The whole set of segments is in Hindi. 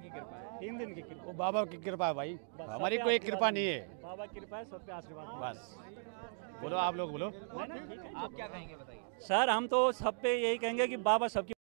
की कृपा है, 3 दिन की कृपा। वो बाबा की कृपा है भाई, हमारी कोई कृपा नहीं है। बाबा की कृपा है, सब पे आशीर्वाद। बस बोलो, आप लोग बोलो। आप क्या कहेंगे बताइए। सर हम तो सब पे यही कहेंगे कि बाबा सबकी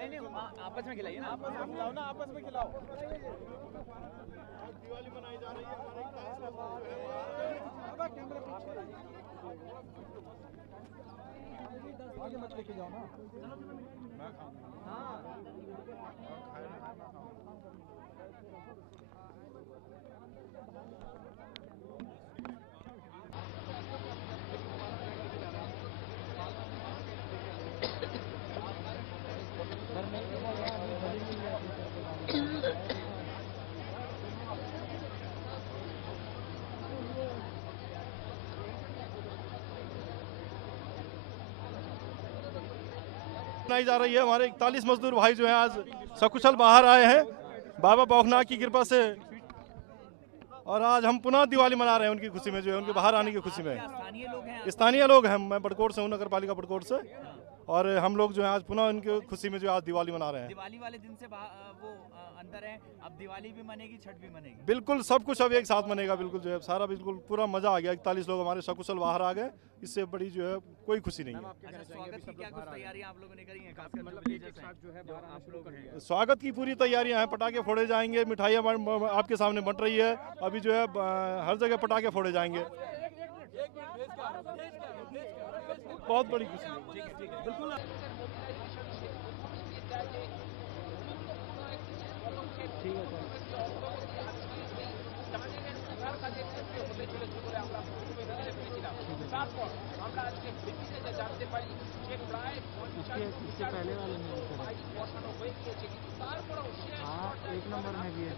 नहीं आपस में खिलाइए ना, आपस में खिलाओ ना, आपस में खिलाओ। दिवाली मनाई जा रही है आगे मत लेके जाओ ना। मनाई जा रही है। हमारे 41 मजदूर भाई जो हैं आज सकुशल बाहर आए हैं बाबा बौखनाथ की कृपा से, और आज हम पुनः दिवाली मना रहे हैं उनकी खुशी में, जो है उनके बाहर आने की खुशी में। स्थानीय लोग हैं, स्थानीय लोग हैं, मैं बड़कोट से हूँ, नगर पालिका बड़कोट से, और हम लोग जो है आज पुनः उनकी खुशी में जो आज दिवाली मना रहे हैं। दिवाली वाले दिन से वो अंदर है, अब दिवाली भी मनेगी, छठ भी मनेगी। बिल्कुल सब कुछ अब एक साथ मनेगा, बिल्कुल जो है सारा बिल्कुल पूरा मजा आ गया। 41 लोग हमारे सकुशल बाहर आ गए, इससे बड़ी जो है कोई खुशी नहीं है। अच्छा, स्वागत की क्या कुछ तैयारियां आप लोगों ने करी हैं, खासकर मतलब एक साथ जो है बाहर आप लोग हैं? स्वागत की पूरी तैयारियां हैं, पटाखे फोड़े जाएंगे, मिठाइयाँ आपके सामने बंट रही है, अभी जो है हर जगह पटाखे फोड़े जाएंगे। बहुत बड़ी खुशी है। बिल्कुल इससे पहले वाले में भी करा, हाँ 1 नंबर में भी है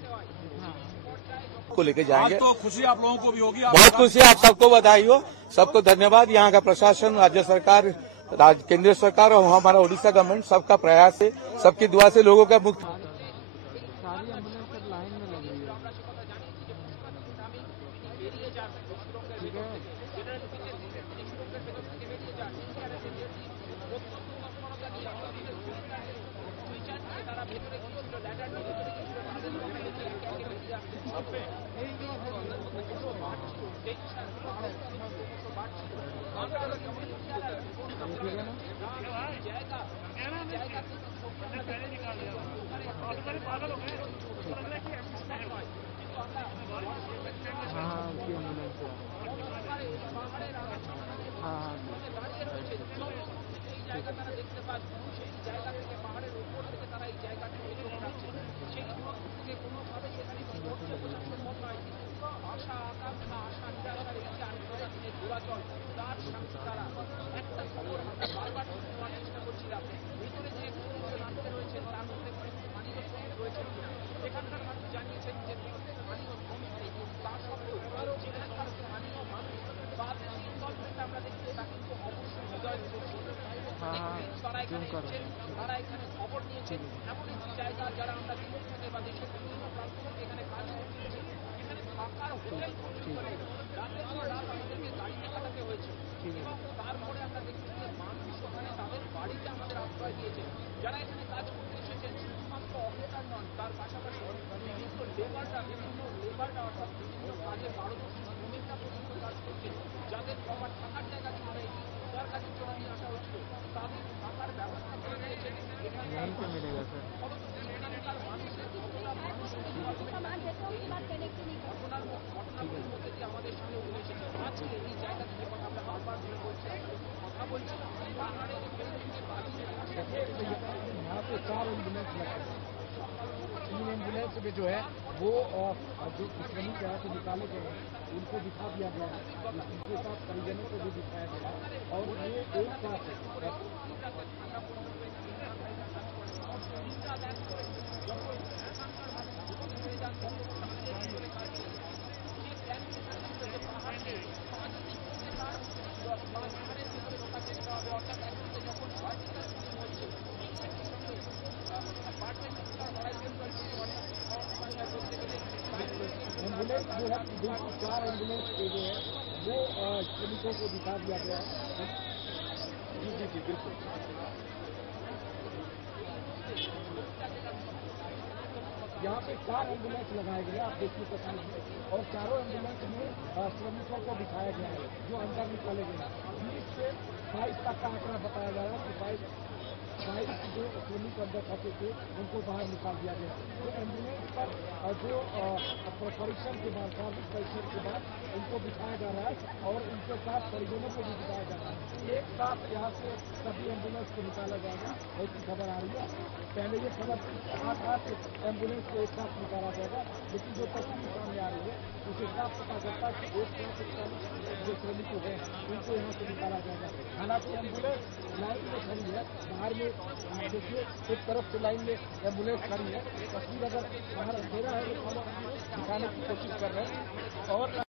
को लेके जाएंगे। तो खुशी आप लोगों को भी होगी, बहुत खुशी, आप सबको बधाई हो, सबको धन्यवाद। यहाँ का प्रशासन, राज्य सरकार, केंद्र सरकार और हमारा उड़ीसा गवर्नमेंट, सबका प्रयास है, सबकी दुआ से लोगों का मुक्त। सारी एम्बुलेंस लाइन में लग रही है। ठीक है, हाँ उसकी एम्बुलेंस है, हाँ जूम कर रहे यहीं पे मिलेगा सर। यहाँ पे 4 एम्बुलेंस लगते हैं, 3 एम्बुलेंस एम्बुलेंस में जो है वो जो श्रमिक यहाँ से निकाले गए हैं उनको दिखा दिया गया है, उनके साथ परिजनों को भी दिखाया गया है और ये एक साथ एम्बुलेंस जो है बिल्कुल 4 एम्बुलेंस के जो है वो श्रमिकों को दिखा दिया गया है। जी बिल्कुल। यहाँ पे 4 एम्बुलेंस लगाए गए आप देखिए तस्वीर में और चारों एम्बुलेंस में श्रमिकों को दिखाया गया है जो अंदर निकाले गए हैं। 20 से 22 तक का आंकड़ा बताया जा रहा है कि 22 जो श्रमिक अंदर फंसे थे उनको बाहर निकाल दिया गया। तो एम्बुलेंस पर जो परीक्षण के बाद शारीरिक परीक्षण के बाद उनको दिखाया जा रहा है और उनके साथ परिजनों को भी दिखाया जा रहा है। एक साथ यहाँ से सभी एम्बुलेंस को निकाला जाएगा ऐसी खबर आ रही है। पहले ये खबर 8 एम्बुलेंस को एक साथ निकाला जाएगा, लेकिन जो तस्वीर सामने आ रही है उसे साफ पता चलता है कि 141 जो श्रमिक हैं उनको यहाँ से निकाला जाएगा। हालांकि एम्बुलेंस लाइन में खड़ी है, बाहर में देखिए एक तरफ से लाइन में एम्बुलेंस खड़ी है। तस्वीर अगर बाहर अंधेरा है तो हम दिखाने की कोशिश कर रहे हैं और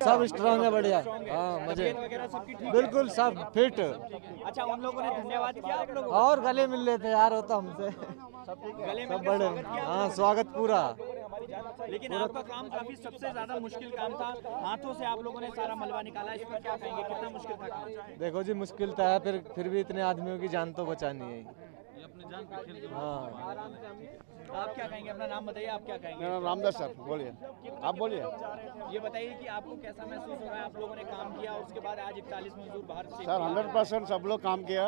सब स्ट्रांग है, बढ़िया। हाँ मजे बिल्कुल सब फिट। अच्छा, उन लोगों ने धन्यवाद किया आप लोगों को? और गले मिल लेते यार, होता हमसे गले सब मिलकर बड़े। स्वागत किया? हाँ स्वागत पूरा। लेकिन आपका काम काफी सबसे ज्यादा मुश्किल काम था, हाथों से आप लोगों ने सारा मलबा निकाला, इस पर क्या कहेंगे, कितना मुश्किल था काम? देखो जी मुश्किल तो है, फिर भी इतने आदमियों की जान तो बचानी है। हाँ आप क्या कहेंगे, अपना नाम बताइए, आप क्या कहेंगे? मेरा रामदास सर, बोलिए आप बोलिए। ये बताइए कि आपको कैसा महसूस हो रहा है, आप लोगों ने काम किया उसके बाद आज 41 मजदूर बाहर से? सर 100% सब लोग काम किया,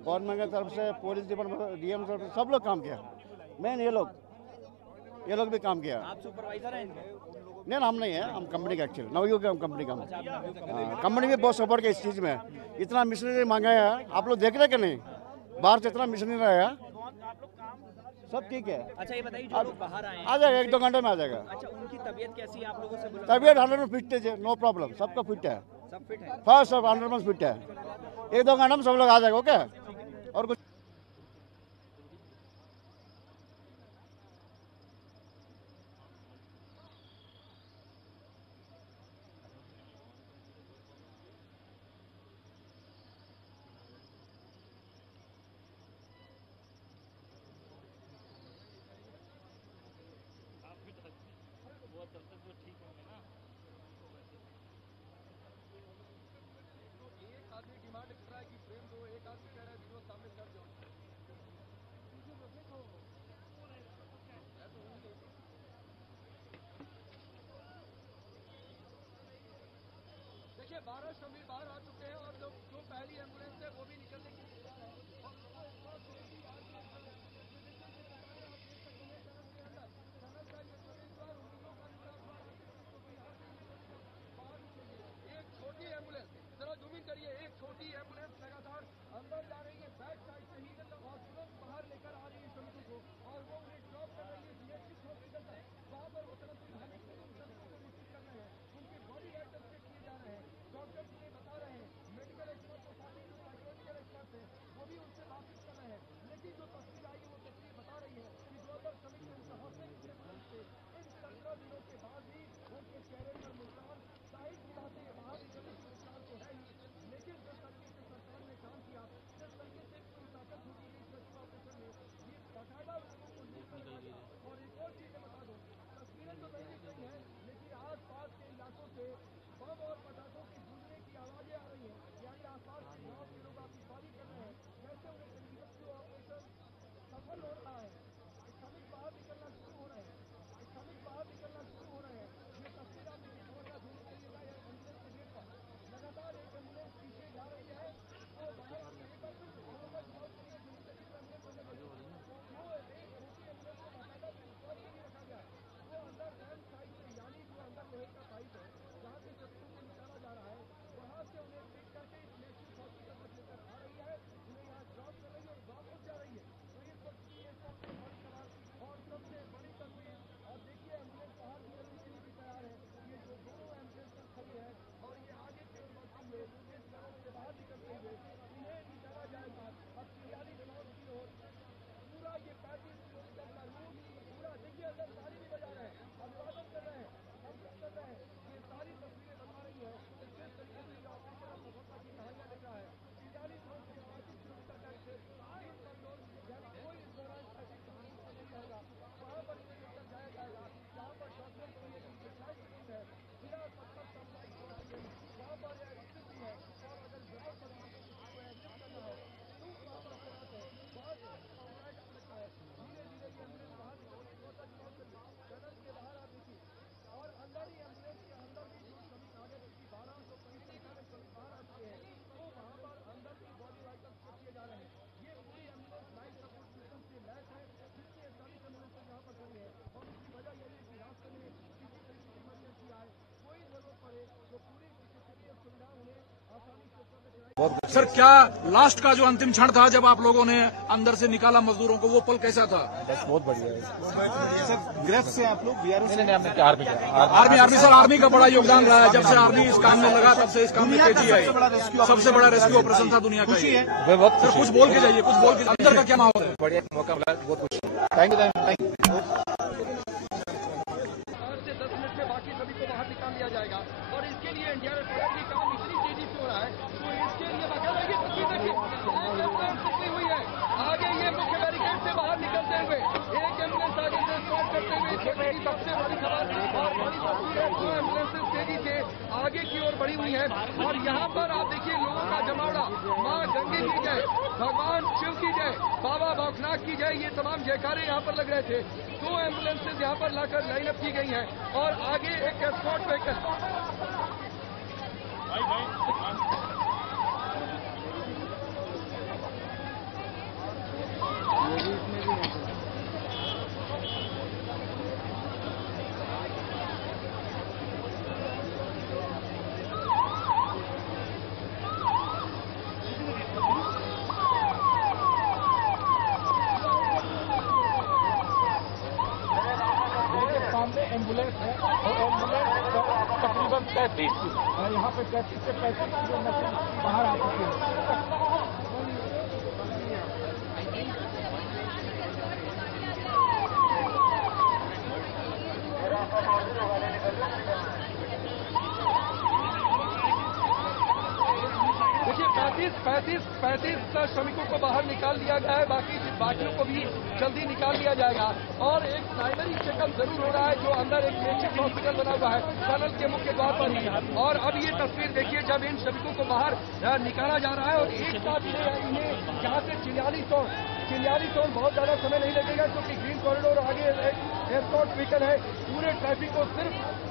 गवर्नमेंट की तरफ से, पुलिस डिपार्टमेंट, डीएम तरफ से सब लोग काम किया। मेन ये लोग भी काम किया। आप सुपरवाइजर हैं इनके? नहीं हम नहीं है, हम कंपनी का एक्चुअली नवयुग हम कंपनी का। कंपनी भी बहुत सपोर्ट किया इस चीज़ में, इतना मिशनरी मांगा है, आप लोग देख रहे कि नहीं, बाहर से इतना मिशनरी आया, सब ठीक है। अच्छा ये बताइए, जो लोग बाहर आए हैं, आ जाएगा 1-2 घंटे में आ जाएगा। अच्छा उनकी तबीयत कैसी है, आप लोगों से बुला? तबीयत 100 फिट है, नो प्रॉब्लम, सबका फिट है, सब फिट है? फर्स्ट सब 100% फिट है। 1-2 घंटे में सब लोग आ जाएगा। ओके, और कुछ देखिए 12 श्रमिक बाहर आ चुके हैं और जो पहली एम्बुलेंस है वो भी निकलने की एक छोटी एम्बुलेंस, जरा जूमिंग करिए, एक छोटी एम्बुलेंस लगातार अंदर जा रही है बैक साइड से ही और तुरंत बाहर लेकर आ रही है श्रमिकों को और वो उन्हें ड्रॉप कर रही है डीएसपी हॉस्पिटल तक। वहाँ पर वो तरफ उठाने की कोशिश कर रहे हैं, उनके बॉडी वाइटल चेक किए जा रहे हैं, डॉक्टर्स उन्हें बता रहे हैं, मेडिकल एक्सपर्ट को साथ ही साइकोलॉजिकल सर, क्या लास्ट का जो अंतिम क्षण था जब आप लोगों ने अंदर से निकाला मजदूरों को, वो पल कैसा था? बस बहुत बढ़िया है सर। गिरफ्त से आप लोग आर्मी सर, आर्मी का बड़ा योगदान रहा है। जब से आर्मी इस काम में लगा तब से इस काम में तेजी आई। सबसे बड़ा रेस्क्यू ऑपरेशन था दुनिया का। सर कुछ बोल के जाइए, कुछ बोल के। अंदर का क्या माहौल है? बढ़िया मौका मिला, बहुत खुशी। Thank you. 10 मिनट में बाकी सभी को बाहर निकाल लिया जाएगा और इसके लिए एनडीआरएफ की काम इतनी तेजी से हो रहा है, तो इसके लिए बाकायदा ये तस्वीर देखिए हुई है। आगे ये मुख्य बैरिकेड से बाहर निकलते हुए एक एम्बुलेंस आगे से स्टार्ट करते हुए सबसे बड़ी खबर और बड़ी तस्वीर है। 2 एम्बुलेंसेज तेजी से आगे की ओर बढ़ी हुई है और यहाँ पर आप देखिए लोगों का जमावड़ा। माँ गंगे की जय, भगवान शिव की जय, बाबा भौखनाथ की जय, ये तमाम जयकारे यहाँ पर लग रहे थे। 2 एम्बुलेंसेज यहाँ पर लाकर लाइनअप की गई हैं और आगे एक एस्कॉर्ट व्हीकल। सामने एम्बुलेंस है और एम्बुलेंस तकरीबन 33 यहाँ पे 33 से 35 किलोमीटर बाहर आ चुके हैं। देखिए 35 श्रमिकों को बाहर निकाल दिया गया है। बाकियों को भी जल्दी निकाल लिया जाएगा और एक प्राइमरी चेकअप जरूर हो रहा है जो अंदर एक मेडिकल हॉस्पिटल बना हुआ है टनल के मुख्य द्वार पर ही। और अब ये तस्वीर देखिए जब इन श्रमिकों को बाहर निकाला जा रहा है और एक साथ इन्हें यहाँ से चिन्याली जोन बहुत ज्यादा समय नहीं लगेगा क्योंकि ग्रीन कॉरिडोर आगे एयरपोर्ट व्हीकल है। पूरे ट्रैफिक को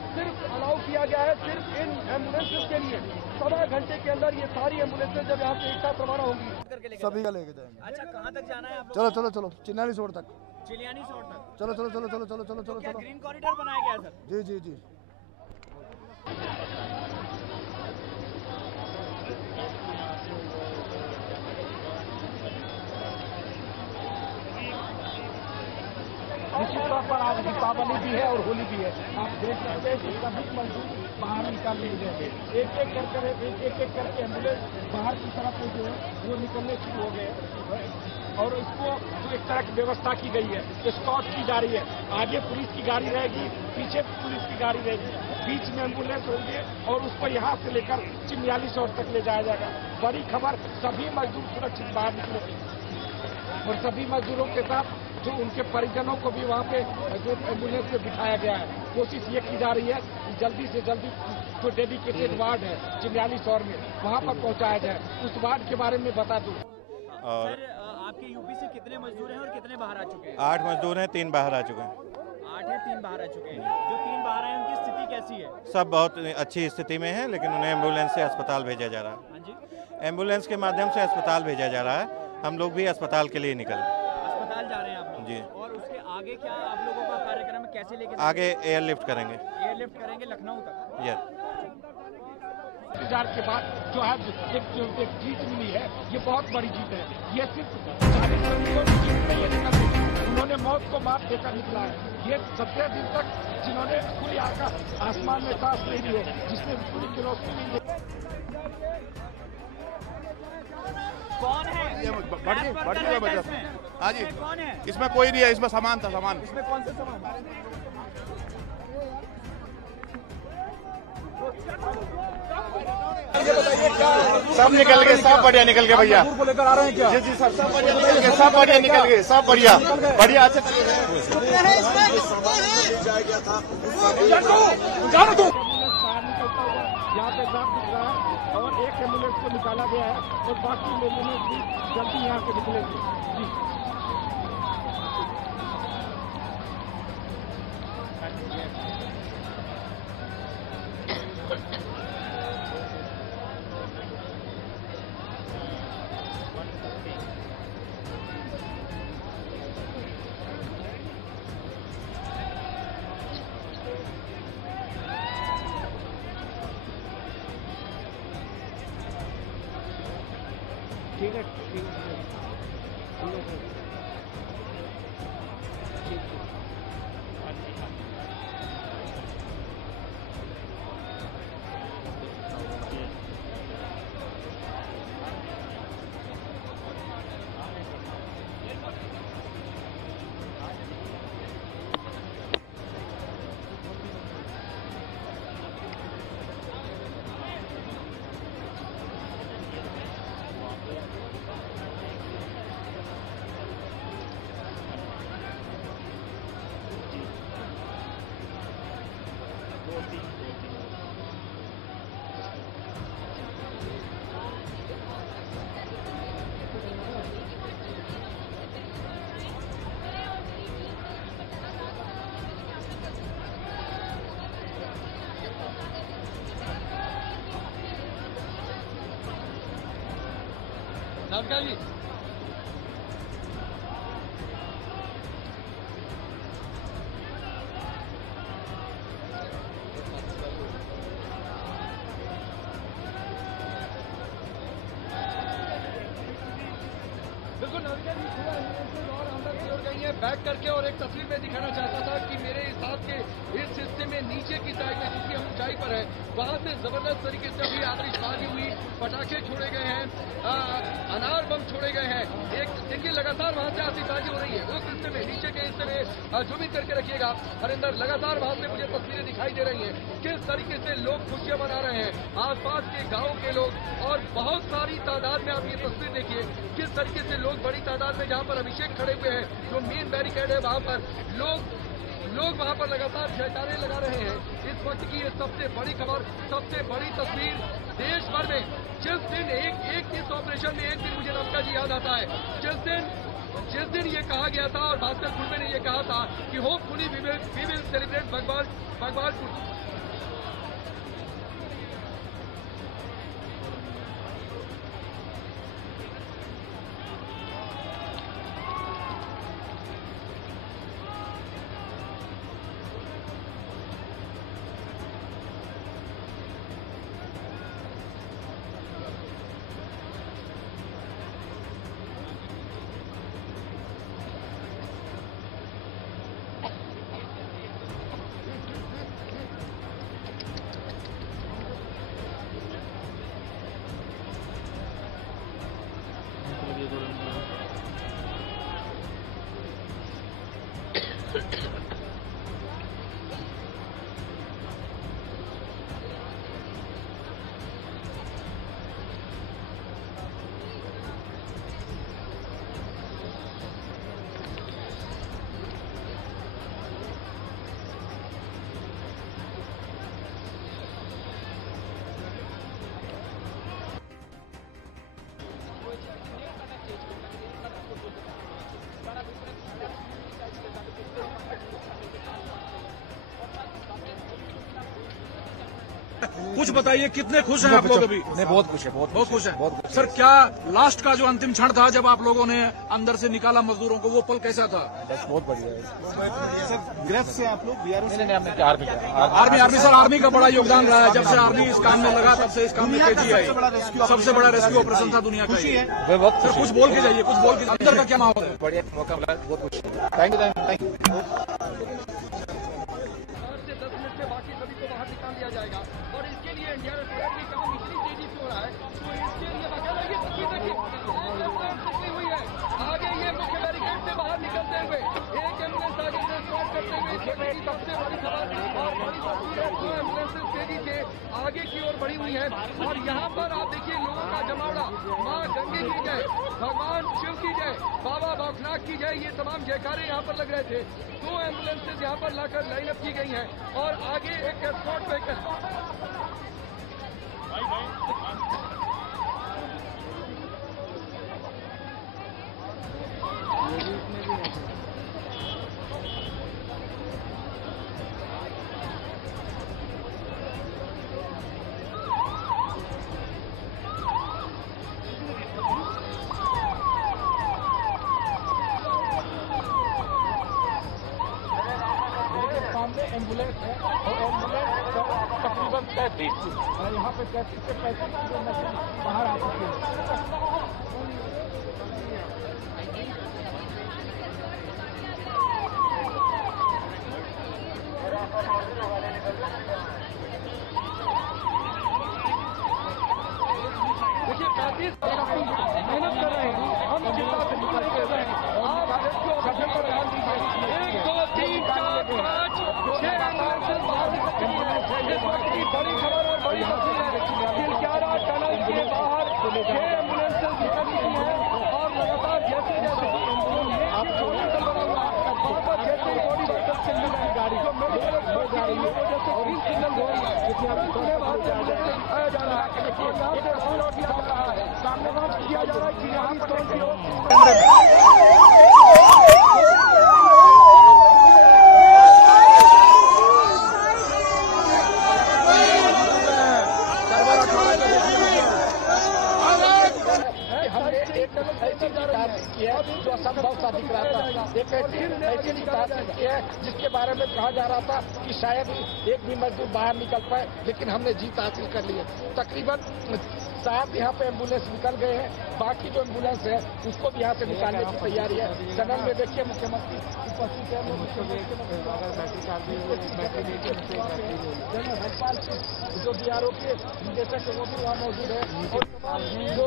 सिर्फ अलाउ किया गया है सिर्फ इन एम्बुलेंसेज के लिए। 1.25 घंटे के अंदर ये सारी एम्बुलेंसेज जब यहाँ से एक साथ रवाना होंगी। सभी का लेके जाएंगे। अच्छा, कहाँ तक जाना है आप? चलो चिन्याली सोड़ तक। चिलियानी सोड़ तक? चलो। क्या ग्रीन कॉरिडोर बनाया गया है सर? जी। निश्चित तौर पर आज दीपावली भी है और होली भी है। आप देख सकते हैं कि सभी मजदूर बाहर निकाल लिए गए। एक करके एम्बुलेंस बाहर की तरफ जो है वो निकलने शुरू हो गए और इसको जो एक तरह की व्यवस्था की गई है, स्कॉट की जा रही है। आगे पुलिस की गाड़ी रहेगी, पीछे पुलिस की गाड़ी रहेगी, बीच में एम्बुलेंस होंगे और उसको यहाँ से लेकर चिन्याली शहर तक ले जाया जाएगा। बड़ी खबर, सभी मजदूर सुरक्षित बाहर निकले और सभी मजदूरों के साथ जो उनके परिजनों को भी वहाँ पे जो एम्बुलेंस में बिठाया गया है। कोशिश ये की जा रही है कि जल्दी से जल्दी जो डेडिकेटेड वार्ड है चिन्याली शहर में वहाँ पर पहुँचाया जाए। उस वार्ड के बारे में बता दूँ। और आपके यूपी से कितने मजदूर हैं और कितने बाहर आ चुके हैं? 8 मजदूर हैं, 3 बाहर आ चुके हैं। 8 है, 3 बाहर आ चुके हैं। जो 3 बाहर आए उनकी स्थिति कैसी है? सब बहुत अच्छी स्थिति में है, लेकिन उन्हें एम्बुलेंस से अस्पताल भेजा जा रहा है। हाँ जी, एम्बुलेंस के माध्यम से अस्पताल भेजा जा रहा है। हम लोग भी अस्पताल के लिए निकल अस्पताल जा रहे हैं आप लोग? जी। और उसके आगे क्या आप लोगों का कार्यक्रम कैसे लेके? आगे एयरलिफ्ट करेंगे। एयरलिफ्ट करेंगे लखनऊ तक? यस। इंतजार के बाद जो है एक जीत मिली है, ये बहुत बड़ी जीत है। ये सिर्फ 40 श्रमिकों की जीत नहीं है, उन्होंने मौत को मात देकर निकला है। ये 17 दिन तक जिन्होंने खुली आकाश आसमान में सांस नहीं ली है, जिसने पूरी की रोशनी कौन है? हाँ जी, कौन है? इसमें कोई नहीं है, इसमें सामान था। सामान इसमें कौन सा सामान? सब निकल गए, सब बढ़िया निकल गए भैया। को लेकर आ रहे हैं क्या? जी सर, सब बढ़िया निकल गए, सब बढ़िया निकल गए, सब बढ़िया अच्छा चले गए। यहाँ पे साफ दिख रहा है और एक एम्बुलेंस को निकाला गया है और बाकी एम्बुलेंस भी जल्दी यहाँ से निकलेंगे। जी ठीक है ठीक है ठीक है सर। जी बिल्कुल नविका जी पूरा एम्बुलेंसेज और अंदर की ओर गई है बैक करके, और एक तस्वीर में दिखाना चाहता था कि मेरे साथ के इस हिस्से में नीचे की साइड में जिसकी हम ऊंचाई पर है वहां से जबरदस्त तरीके से अभी आतिशबाजी हुई, पटाखे छोड़े गए हैं, अनार बम छोड़े गए हैं। एक देखिए लगातार वहां से आतिशबाजी हो रही है उस हिस्से में, नीचे के हिस्से में जूम इन करके रखिएगा हरिंदर, लगातार वहां से मुझे तस्वीरें दिखाई दे रही हैं किस तरीके से लोग खुशियां मना रहे हैं, आसपास के गाँव के लोग, और बहुत सारी तादाद में आप ये तस्वीर देखिए किस तरीके से लोग बड़ी तादाद में जहां पर अभिषेक खड़े हुए हैं, जो मेन बैरिकेड है वहां पर लोग वहां पर लगातार जयकारे लगा रहे हैं। इस वक्त की ये सबसे बड़ी खबर, सबसे बड़ी तस्वीर देश भर में। जिस दिन एक इस ऑपरेशन में एक दिन मुझे नवका जी याद आता है, जिस दिन ये कहा गया था और भास्कर खुलवे ने ये कहा था कि होपफुली वी विल सेलिब्रेट भगवान कुछ बताइए, कितने खुश हैं आप लोग अभी? नहीं, बहुत खुश है, बहुत खुश है। सर, क्या लास्ट का जो अंतिम क्षण था जब आप लोगों ने अंदर से निकाला मजदूरों को, वो पल कैसा था? बस बहुत बढ़िया है सर। ग्रेफ से आप लोग बीआरओ से आर्मी सर, आर्मी का बड़ा योगदान रहा है। जब से आर्मी इस काम में लगा तब से इस काम में तेजी आई। सबसे बड़ा रेस्क्यू ऑपरेशन था दुनिया का। सर कुछ बोल के जाइए, कुछ बोल के। अंदर का क्या माहौल है? बढ़िया मौका मिला, बहुत खुश। Thank you. 10 मिनट में बाकी सभी को बाहर निकाल दिया जाएगा, और इसके लिए एनडीआरएफ की काम इतनी तेजी से हो रहा है, तो इसके लिए बाकायदा ये तस्वीर देखिए हुई है। आगे ये मुख्य बैरिकेड से बाहर निकलते हुए एक एम्बुलेंस आगे से स्टार्ट करते हुए छोटे की सबसे बड़ी खबर और बड़ी तस्वीर है, जो एम्बुलेंसेज तेजी से आगे की ओर बढ़ी हुई है। और यहाँ पर आप देखिए लोगों का जमावड़ा, माँ गंगे की जय, भगवान शिव की जय, बाबा भौखनाथ की जय, ये तमाम जयकारे यहाँ पर लग रहे थे। 2 एम्बुलेंसेज यहाँ पर लाकर लाइन अप की गई हैं, और आगे एक एस्कॉर्ट व्हीकल। एम्बुलेंस है और एम्बुलेंस तकरीबन 35 और यहाँ पे 35 जो मशीन बाहर आ चुकी है। इस मेहनत कर रहे हैं, हम चिंता से निकल रहे हैं। आप रेस्क्यू ऑपरेशन पर ध्यान दीजिए। 1 2 3 4 5 6 एम्बुलेंसेज बाहर निकल चुकी है। इस वक्त की बड़ी खबर और बड़ी तस्वीर है। किलक्यारा टनल के बाहर 6 एम्बुलेंसेज निकल चुकी है और लगातार जैसे जैसे वहाँ पर जैसे बॉडी वर्कर्स चल रही है गाड़ी जो मेडिकल हो जा रही है, जैसे ग्रीन सिग्नल हो रही है, वहाँ से दिखाया जा रहा है और यहाँ से फॉलो किया जा रहा है, सामने वहाँ किया जा रहा है कि यहाँ पर जो असंभव सा दिख रहा था, एक ऐसी निकासी की है जिसके बारे में कहा जा रहा था कि शायद एक भी मजदूर बाहर निकल पाए, लेकिन हमने जीत हासिल कर ली है। तकरीबन 7 यहाँ पे एम्बुलेंस निकल गए हैं, बाकी जो एम्बुलेंस है उसको भी यहाँ से निकालने की तैयारी है। टनल में देखिए मुख्यमंत्री उपस्थित है, जनरल हरपाल जो बीआरओ के निदेशक है वो भी वहाँ मौजूद है और जो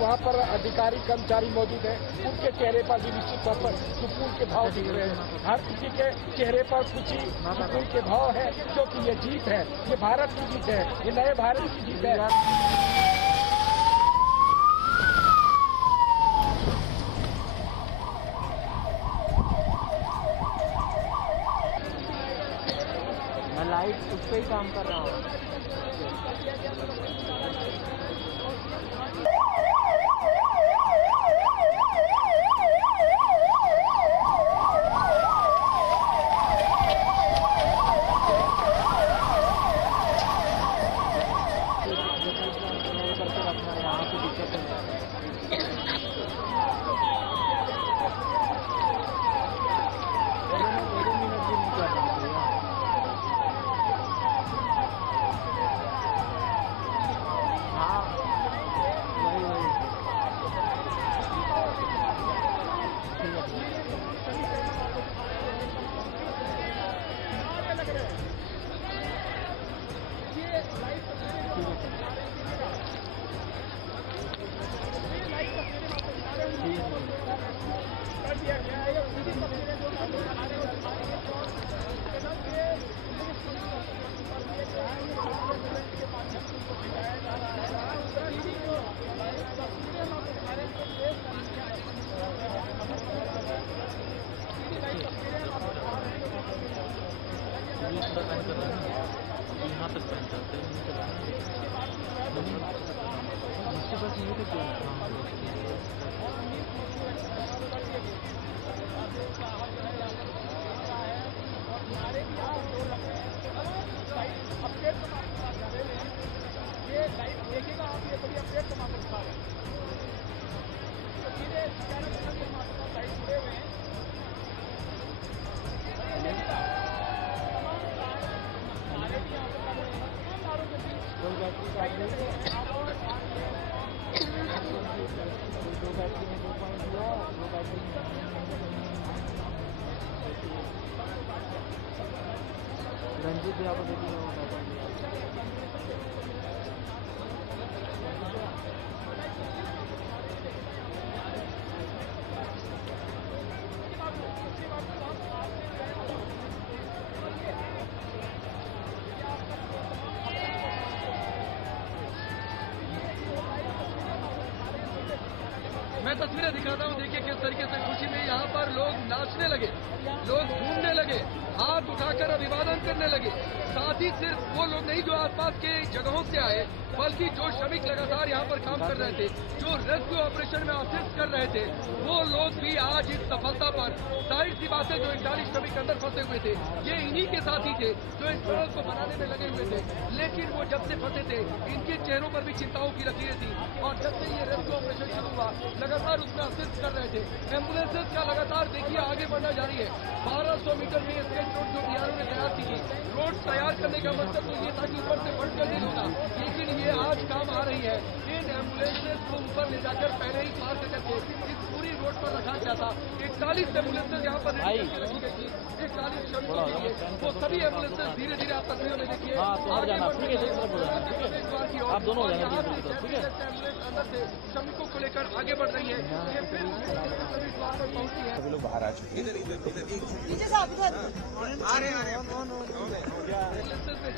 वहाँ पर अधिकारी कर्मचारी मौजूद है, उनके चेहरे पर भी निश्चित तौर पर सुकून के भाव दिख रहे हैं। हर किसी के चेहरे पर खुशी सुकून के भाव है, क्योंकि ये जीत है, ये भारत की जीत है, ये नए भारत की जीत है। मैं लाइट उस पर ही काम कर रहा हूँ। रंजीत भी आपको देखिए मैं तस्वीरें दिखाता हूँ, देखिए किस तरीके से खुशी में यहाँ पर लोग नाचने लगे, लोग घूमने लगे, हाथ उठाकर अभिवादन करने लगे। साथ ही सिर्फ वो लोग नहीं जो आसपास के जगहों से आए, बल्कि जो श्रमिक लगातार यहाँ पर काम कर रहे थे, जो रेस्क्यू ऑपरेशन में असिस्ट कर रहे थे, वो लोग भी आज इस सफलता पर, जाहिर सी बात है जो 41 श्रमिक अंदर फंसे हुए थे, ये इन्हीं के साथी थे जो इस सड़क को बनाने में लगे हुए थे। लेकिन वो जब से फंसे थे, इनके चेहरों पर भी चिंताओं की लकीरें थी और जब से ये रेस्क्यू ऑपरेशन शुरू हुआ, लगातार उसमें असिस्ट कर रहे थे। एम्बुलेंसेज का लगातार देखिए आगे बढ़ना जारी है। 1200 मीटर में स्केच रोड जो बीआरओ ने तैयार की थी, रोड रोड तैयार करने का मतलब तो ये था कि ऊपर से बढ़कर नहीं होगा, लेकिन ये आज काम आ रही है। इन एम्बुलेंसेज को ऊपर ले जाकर पहले ही पार्क करके इस पूरी रोड पर रखा गया था। 41 एम्बुलेंसेज यहाँ पर रखी गई थी, 41 श्रमिकों के लिए। वो सभी एम्बुलेंसेज धीरे धीरे आप तस्वीरों में देखिए आप दोनों अंदर से श्रमिकों को लेकर आगे बढ़ रही है। ये फिर पहुंची है। सभी लोग बाहर आ चुके हैं।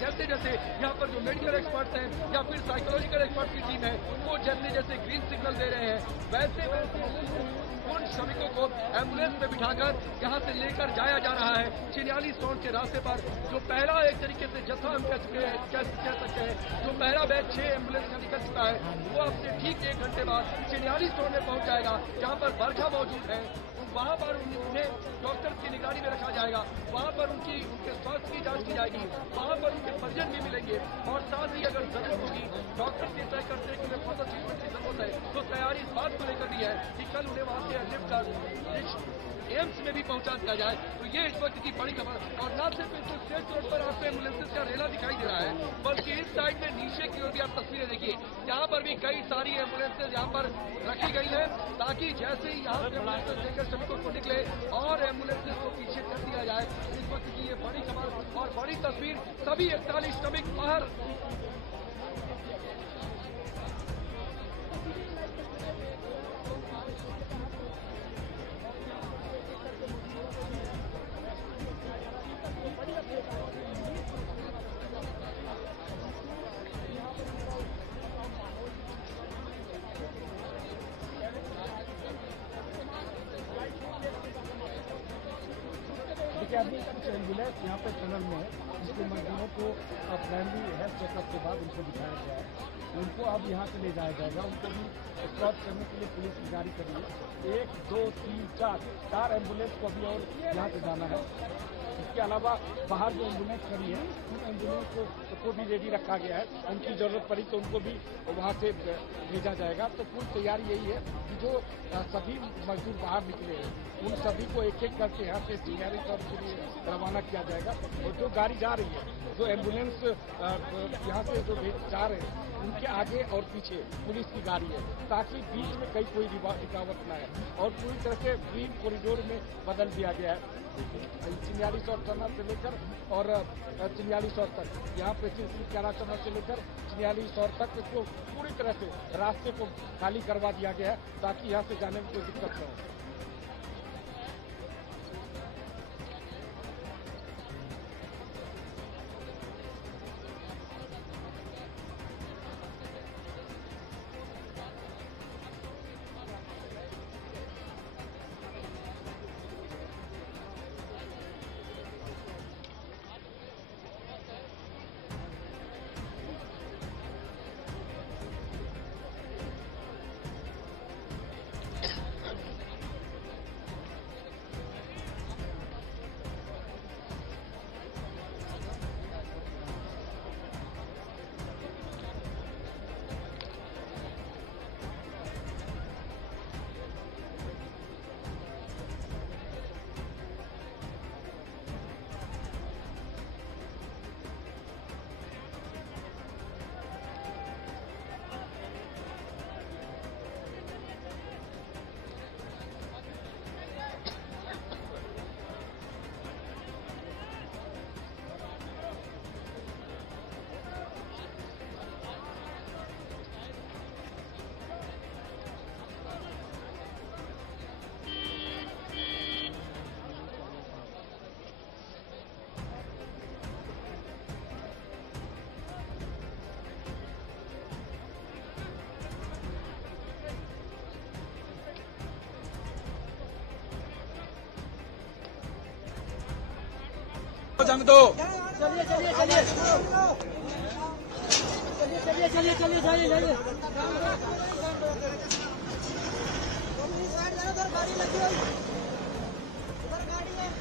जैसे जैसे यहाँ पर जो मेडिकल एक्सपर्ट्स हैं या फिर साइकोलॉजिकल एक्सपर्ट की टीम है, वो जैसे जैसे ग्रीन सिग्नल दे रहे हैं, वैसे वैसे उन श्रमिकों को एम्बुलेंस में बिठाकर यहाँ से लेकर जाया जा रहा है 46 टाउन के रास्ते पर। जो पहला एक तरीके से जत्था हम कह सकते हैं, जो पहला बैच 6 एम्बुलेंस का निकल चुका है, वो अब से ठीक 1 घंटे बाद 46 टाउन में पहुंच जाएगा, जहाँ पर बरखा मौजूद है। वहाँ पर उन्हें डॉक्टर्स की निगरानी में रखा जाएगा, वहाँ पर उनके स्वास्थ्य की जांच की जाएगी, वहाँ पर उनके परिजन भी मिलेंगे और साथ ही अगर जरूरत होगी डॉक्टर ये तय करते हैं कि उन्हें फर्दर ट्रीटमेंट की जरूरत है, तो तैयारी इस बात को लेकर भी है कि कल उन्हें वहाँ से लिफ्ट कर एम्स में भी पहुंचा दिया जाए। तो ये इस वक्त की बड़ी खबर। और न सिर्फ इस स्टेट रोड पर आपको एम्बुलेंसेज का रेला दिखाई दे रहा है, बल्कि इस साइड में नीचे की ओर भी आप तस्वीरें देखिए, यहाँ पर भी कई सारी एम्बुलेंसेज यहाँ पर रखी गई है, ताकि जैसे ही यहाँ से एम्बुलेंसेज लेकर श्रमिकों को निकले और एम्बुलेंसेज को पीछे कर दिया जाए। इस वक्त की ये बड़ी खबर और बड़ी तस्वीर। सभी 41 श्रमिक बाहर अभी कुछ एम्बुलेंस यहाँ पे टनल में है, जिसके मजदूरों को प्राइमरी हेल्थ चेकअप के बाद उनको दिखाया गया है। उनको अब यहाँ से ले जाया जाएगा। उनको भी स्टॉप करने के लिए पुलिस की गाड़ी करी है। 1, 2, 3, 4 एम्बुलेंस को अभी और यहाँ से जाना है। इसके अलावा बाहर जो एम्बुलेंस खड़ी है, उन एम्बुलेंस को भी रेडी रखा गया है। उनकी जरूरत पड़ी तो उनको भी वहाँ से भेजा जाएगा। तो पूरी तैयारी यही है कि जो सभी मजदूर बाहर निकले हैं, उन सभी को एक एक करके यहाँ से तैयारी के लिए रवाना किया जाएगा। और जो गाड़ी जा रही है, जो एम्बुलेंस यहाँ से जो जा रहे हैं, उनके आगे और पीछे पुलिस की गाड़ी है, ताकि बीच में कहीं कोई रुकावट न है। और पूरी तरह से ग्रीन कॉरिडोर में बदल दिया गया है। 46 टनल से लेकर और 46 तक यहाँ पे टनल से लेकर 46 तक इसको पूरी तरह से रास्ते को खाली करवा दिया गया है, ताकि यहाँ से जाने में कोई दिक्कत न हो। जंग दो। चलिए चलिए चलिए चलिए चलिए चलिए चलिए चलिए गाड़ी लगी हुई गाड़ी है।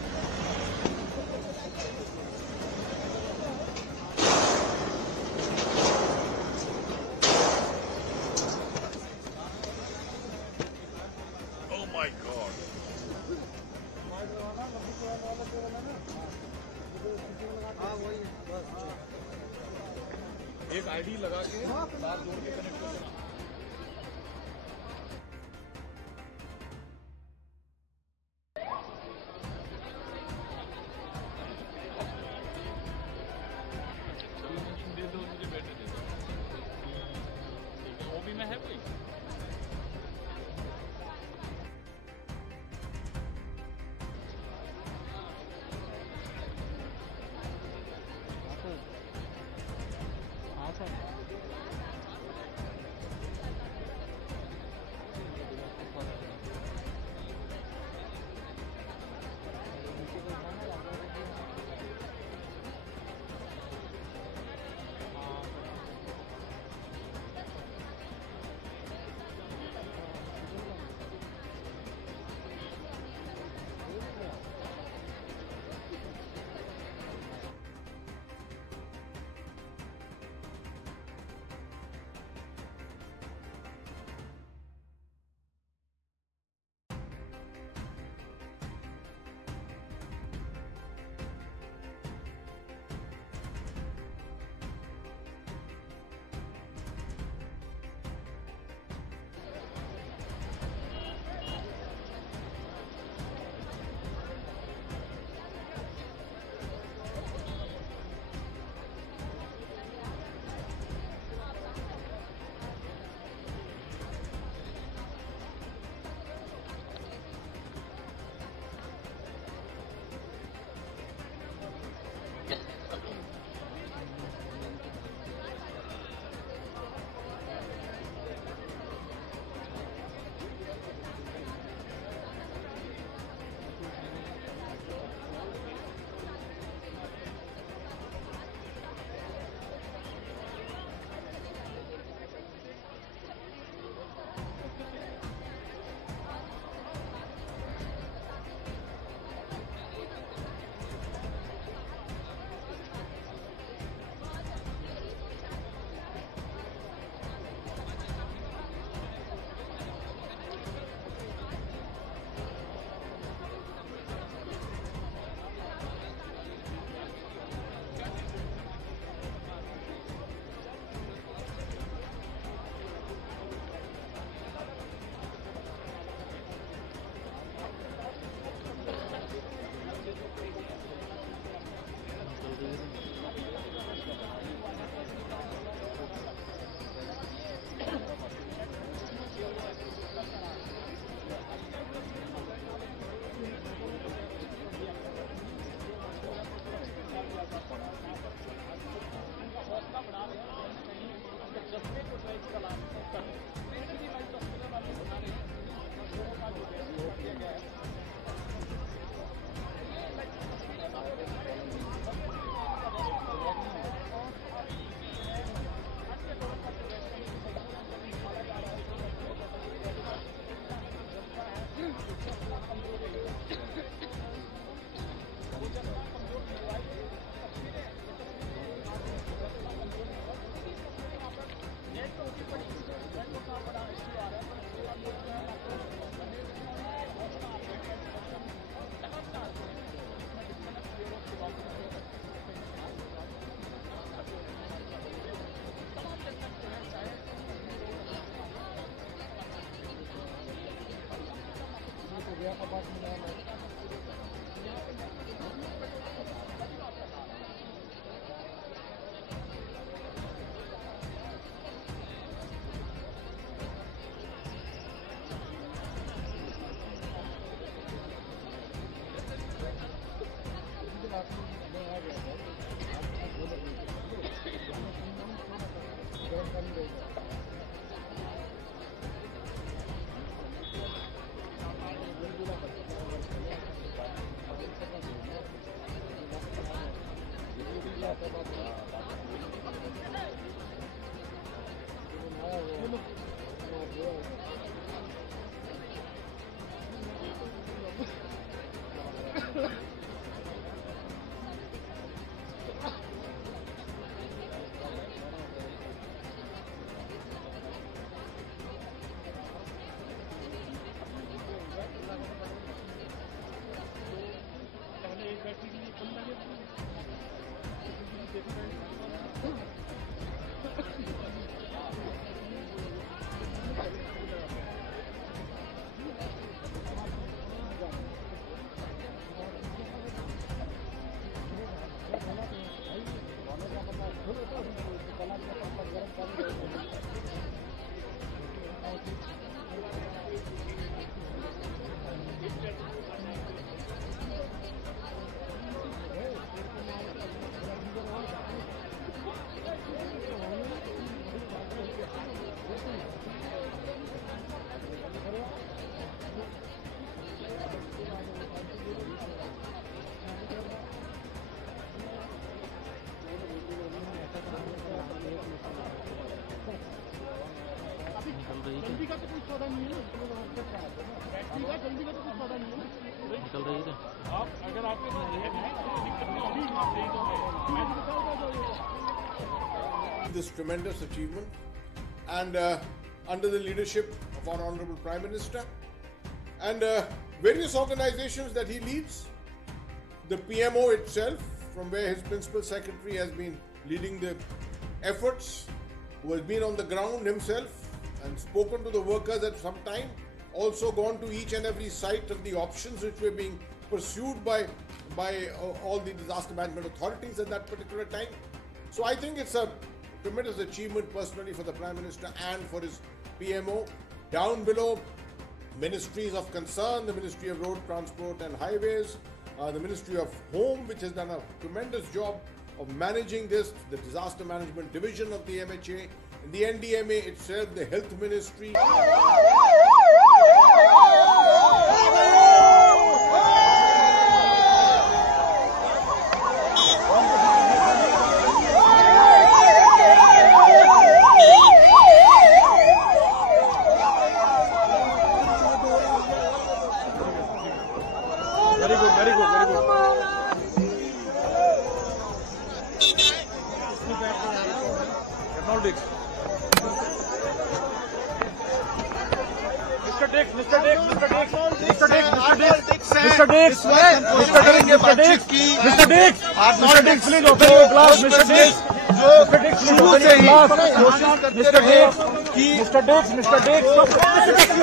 Oh my God. हाँ वही एक आईडी लगा के तार जोड़ के कनेक्ट कर देना। ओबी में है कोई? हाँ सर। निकल रही है आप अगर आपके दिक्कत नहीं होगी आप यही तो This tremendous achievement and under the leadership of our Honorable Prime Minister and various organizations that he leads, the PMO itself, from where his Principal Secretary has been leading the efforts, who has been on the ground himself and spoken to the workers at some time, also gone to each and every site of the options which were being pursued by all the disaster management authorities at that particular time. So I think it's a tremendous achievement personally for the Prime Minister and for his PMO. Down below, ministries of concern, the Ministry of Road Transport and Highways, the Ministry of Home, which has done a tremendous job of managing this, the Disaster Management Division of the MHA, and the NDMA itself, the Health Ministry. Very good, very good, very good. Mr. Dix, Mr. Dix, Mr. Dix, Mr. Dix, Mr. Dix, Mr. Dix, Mr. Dix, Mr. Dix, Mr. Dix, please open your glass, Mr. Dix. Mr. Dix, please open your glass. Mr. Dix, Mr. Dix, Mr. Dix,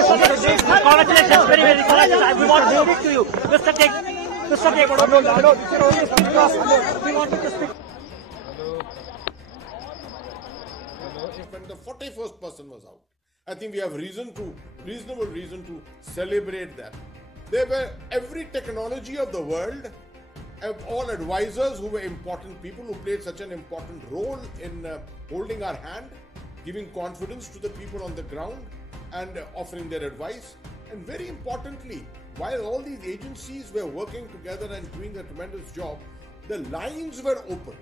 Mr. Dix, congratulations, very, very congratulations. We want to speak to you, Mr. Dix. Mr. Dix, hello, this is only a speak class. We want to speak. When the 41st person was out, I think we have reasonable reason to celebrate that. There were every technology of the world, all advisors who were important people who played such an important role in holding our hand, giving confidence to the people on the ground and offering their advice. And very importantly, while all these agencies were working together and doing a tremendous job, the lines were open.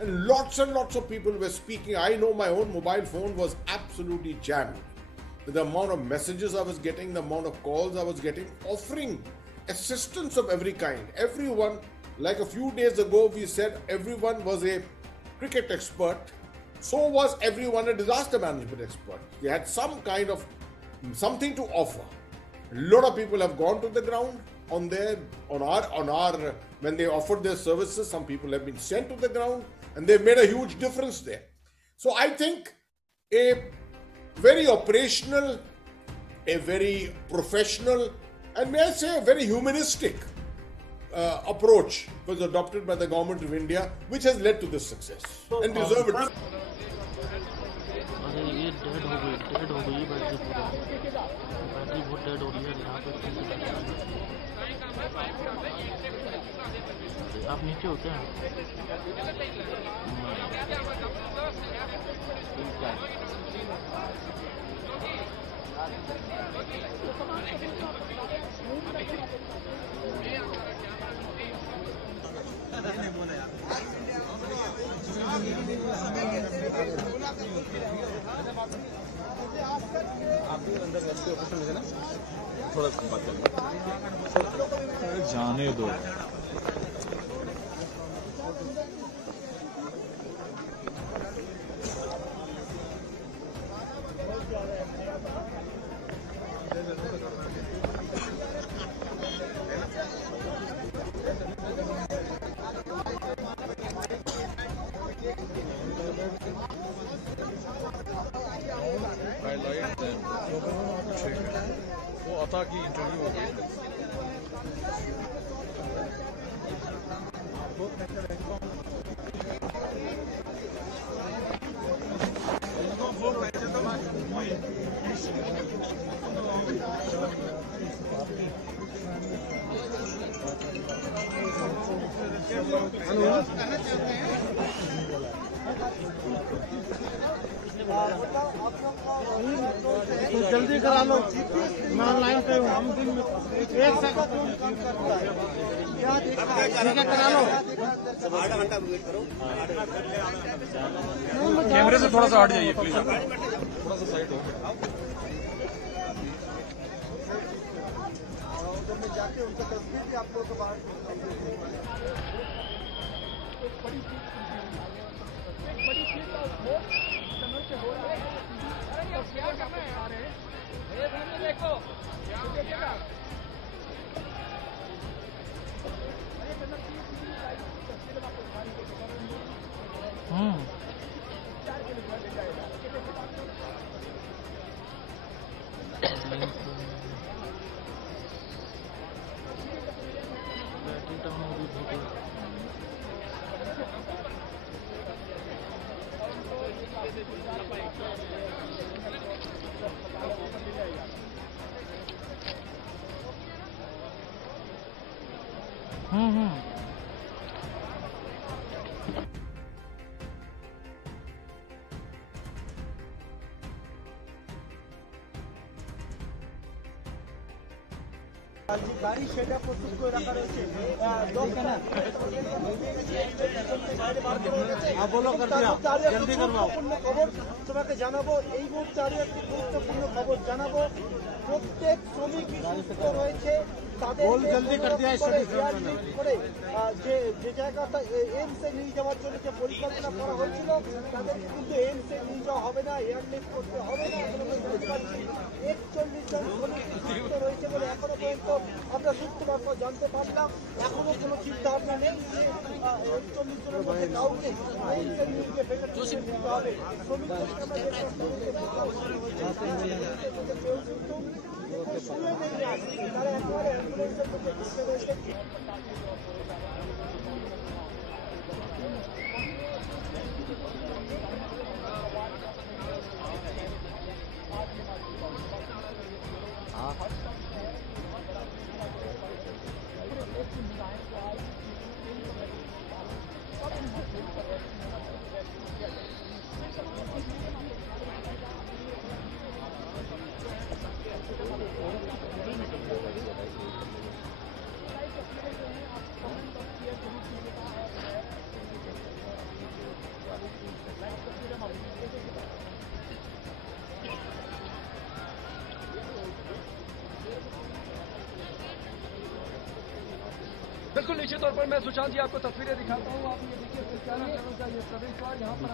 And lots of people were speaking. I know my own mobile phone was absolutely jammed. The amount of messages I was getting, the amount of calls I was getting, offering assistance of every kind. Everyone, like a few days ago we said everyone was a cricket expert, so was everyone a disaster management expert. They had some kind of something to offer. A lot of people have gone to the ground on our when they offered their services. Some people have been sent to the ground and they've made a huge difference there. So I think a very operational, a very professional, and may I say a very humanistic approach was adopted by the government of India, which has led to this success and deserved it. आप नीचे होते हैं थोड़ा सा बात जाने दो। वो अता की इंटरव्यू हो गई। तो जल्दी करा लो, मैं ऑनलाइन पे हूँ। हम दिन में एक सेकंड करा लो, आधा घंटा वेट करो। कैमरे से थोड़ा सा हट जाइए प्लीज, थोड़ा सा साइड हो। तो मैं जाके उनका तस्वीर भी आप लोगों को बाहर बड़ी चीज का उपयोग समय से हो रहा है। क्या करना है आ रहे हैं देखो देखिएगा গাড়ি সেটা প্রস্তুত করে রাখা রয়েছে খবর তোমাকে জানাবো। এই মুহূর্তে আরো একটি গুরুত্বপূর্ণ খবর জানাবো। প্রত্যেক শ্রমিক সুস্থ রয়েছে তাদের করে যে জায়গাটা এইমসে নিয়ে যাওয়ার জন্য যে পরিকল্পনা করা হয়েছিল তাদেরকে কিন্তু এইমসে নিয়ে যাওয়া হবে না, এয়ারলিফট করতে হবে না। 41 জন শ্রমিক সুস্থ রয়েছে বলে এখনো পর্যন্ত আমরা সূত্রমারফত জানতে পারলাম। এখনো কোনো চিন্তা ভাবনা নেই যে 41 জনের মধ্যে কাউকে এইমসে নিয়ে গিয়ে নিতে হবে। শ্রমিকদেরকে আমরা তারা একেবারে অ্যাম্বুলেন্সের মধ্যে ঢুকে রয়েছে। बिल्कुल निश्चित तौर पर मैं सुशांत जी आपको तस्वीरें दिखाता हूँ। आप ये देखिए ये प्रवेश द्वार यहाँ पर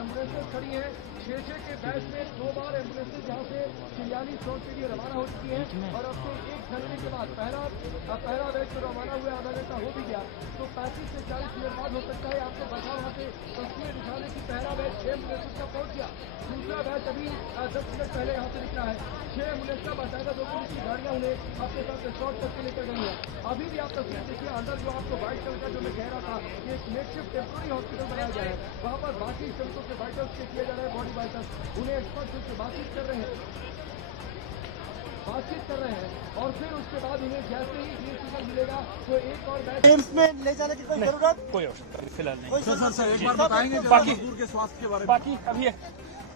एम्बुलेंसेज खड़ी हैं। 6 के बैच में 2 बार एम्बुलेंसेज यहाँ से चिलियानी जोन के लिए रवाना हो चुकी है और अब से 1 घंटे के बाद पहला बैच तो रवाना हुए आधा घंटा हो भी गया तो 35 से 40 मिनट बाद हो सकता है। आपको बता वहाँ से तस्वीर दिखाने की पहला बैच 6 एम्बुलेंसेज का पहुँच गया। दूसरा बैच अभी 10 मिनट पहले यहाँ से निकला है। 6 एम्बुलेंस का बचाएगा 2 पुलिस की गाड़ियाँ उन्हें अपने साथ शॉर्ट करके लेकर गई है। अभी भी आप तस्वीर देखिए अंदर जो आपको व्हाइट कलर का जो मैं कह रहा था ये एक मेकशिफ्ट टेम्पोररी हॉस्पिटल बनाया गया है। वहाँ पर बाकी श्रमिकों के वाइटल्स चेक किया जा रहा है, बॉडी वाइटल्स उन्हें एक्सपर्ट से बातचीत कर रहे हैं और फिर उसके बाद उन्हें जैसे ही ग्रीन सिग्नल मिलेगा तो एक और बैच एम्स में ले जाने की कोई जरूरत कोई आवश्यकता फिलहाल नहीं। सर एक बार बताएंगे बाकी मजदूर के स्वास्थ्य के बारे में। बाकी अभी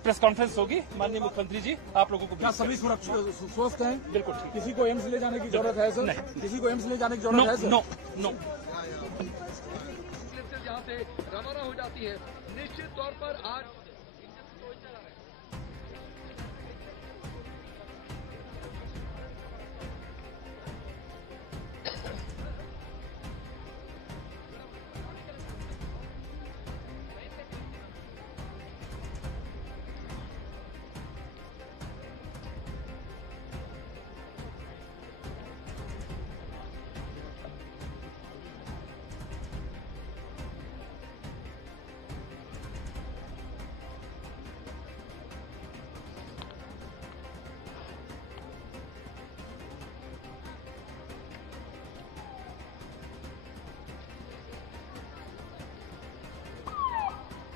प्रेस कॉन्फ्रेंस होगी माननीय मुख्यमंत्री जी आप लोगों को क्या सभी स्वस्थ हैं? बिल्कुल ठीक। किसी को एम्स ले जाने की जरूरत है सर? नहीं। किसी को एम्स ले जाने की जरूरत है सर? नो यहाँ से रवाना हो जाती है। निश्चित तौर पर आज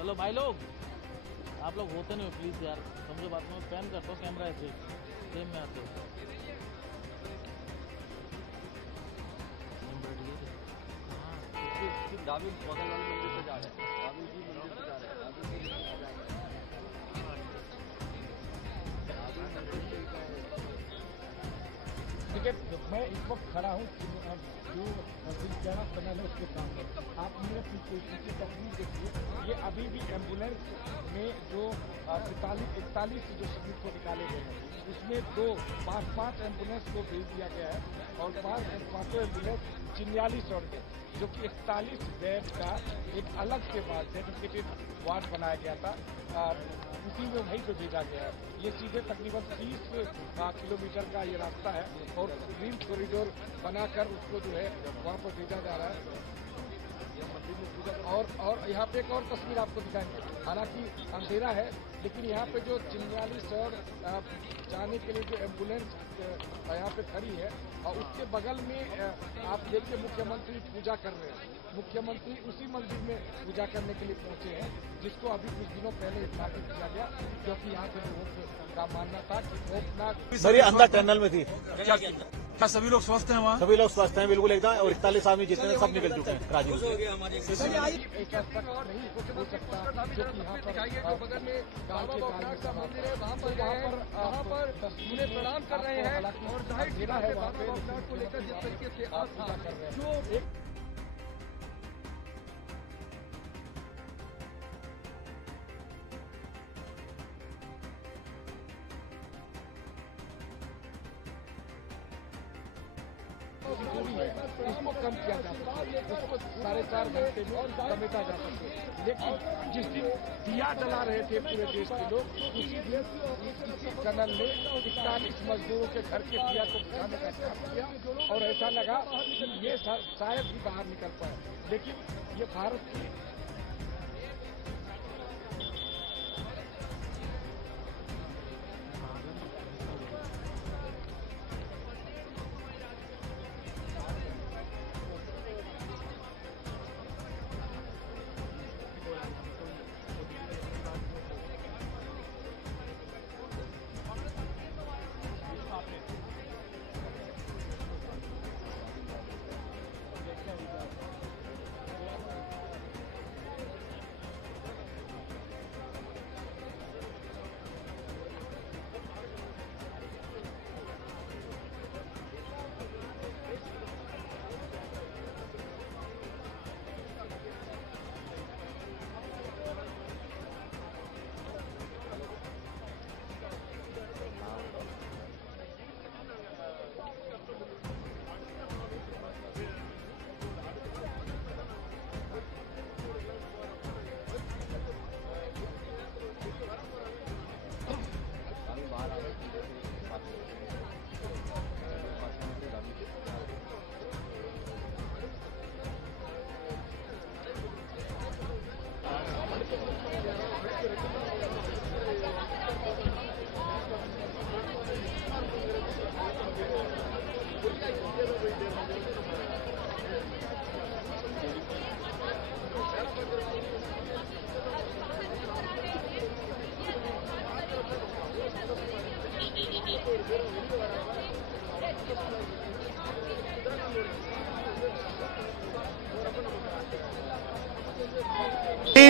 हेलो भाई लोग, आप लोग होते नहीं हो प्लीज़ यार, समझो बात में पैन करता हूँ कैमरा ऐसे सेम में आते हो। दावी बगल वाले मंदिर पे जा रहे हैं, दावी जी मंदिर पे जा रहे हैं, दावी जी मंदिर पे जा रहे हैं। ठीक है, मैं इस वक्त खड़ा हूँ जो विज्ञान पैनल है उसके सामने। आप मेरे पीछे तस्वीर देखिए, ये अभी भी एम्बुलेंस में जो 41 जो श्रमिक को निकाले गए हैं उसमें 5 एम्बुलेंस को भेज दिया गया है और 5 एम्बुलेंस चिन्यालीसौर में, जो कि 41 बेड का एक अलग से डेडिकेटेड वार्ड बनाया गया था, उसी में वहीं पे भेजा गया है। ये सीधे तकरीबन 30 किलोमीटर का ये रास्ता है और ग्रीन कॉरिडोर बनाकर उसको जो है वहाँ पर भेजा जा रहा है। और यहाँ पे एक और तस्वीर आपको दिखाएंगे, हालांकि अंधेरा है लेकिन यहाँ पे जो 44 जाने के लिए जो एम्बुलेंस यहाँ पे खड़ी है और उसके बगल में आप देखिए मुख्यमंत्री पूजा कर रहे हैं। मुख्यमंत्री उसी मंदिर में पूजा करने के लिए पहुंचे हैं जिसको अभी कुछ दिनों पहले स्थापित किया गया, क्योंकि यहाँ पे लोगों का मानना था कि भूतनाथ सर अंदर टनल में थी। क्या सभी लोग स्वस्थ हैं वहाँ? सभी लोग स्वस्थ हैं बिल्कुल एकदम, और 41 आदमी जितने सब निकल चुके हैं राजीव से। एक ऐसा नहीं हो सकता जो कि यहाँ पर बगल में गाँव के कार्मिक का मंदिर है, वहाँ पर उन्हें प्रणाम कर रहे हैं और जाहिर है वहाँ पे को लेकर जिस तरीके से आस्था कर रहे हैं जो एक इसको कम किया जा सकता है, उसको 4.5 घंटे में समेटा जा सकता है। लेकिन जिस दिन दिया जला रहे थे पूरे देश के लोग, उसी दिन इसी टनल में 41 मजदूरों के घर के दिया को बुझाने का काम किया और ऐसा लगा कि ये शायद ही बाहर निकल पाए, लेकिन ये भारत की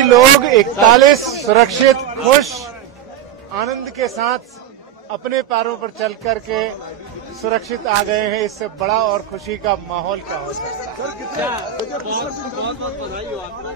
लोग 41 सुरक्षित, खुश, आनंद के साथ अपने पैरों पर चल करके सुरक्षित आ गए हैं। इससे बड़ा और खुशी का माहौल क्या हो सकता है? बहुत बधाई हो आपको।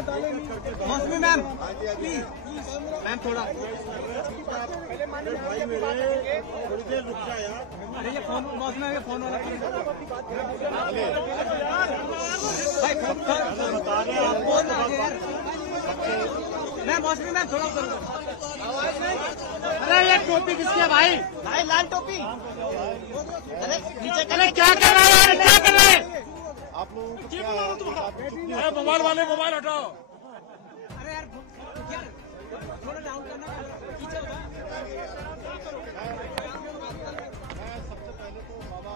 मौसमी मैम प्लीज मैम थोड़ा थोड़ी देर रुक जा यार। अरे ये फोन मौसमी मैम फोन वाला भाई मैं मौसमी मैम थोड़ा अरे ये टोपी किसकी है भाई? भाई लाल टोपी। अरे नीचे क्या कर रहा है यार, क्या कर रहा है? आप लोगों को क्या है? मोबाइल वाले मोबाइल हटाओ। अरे यार थोड़ा डाउन करना पीछे होगा। सबसे पहले तो बाबा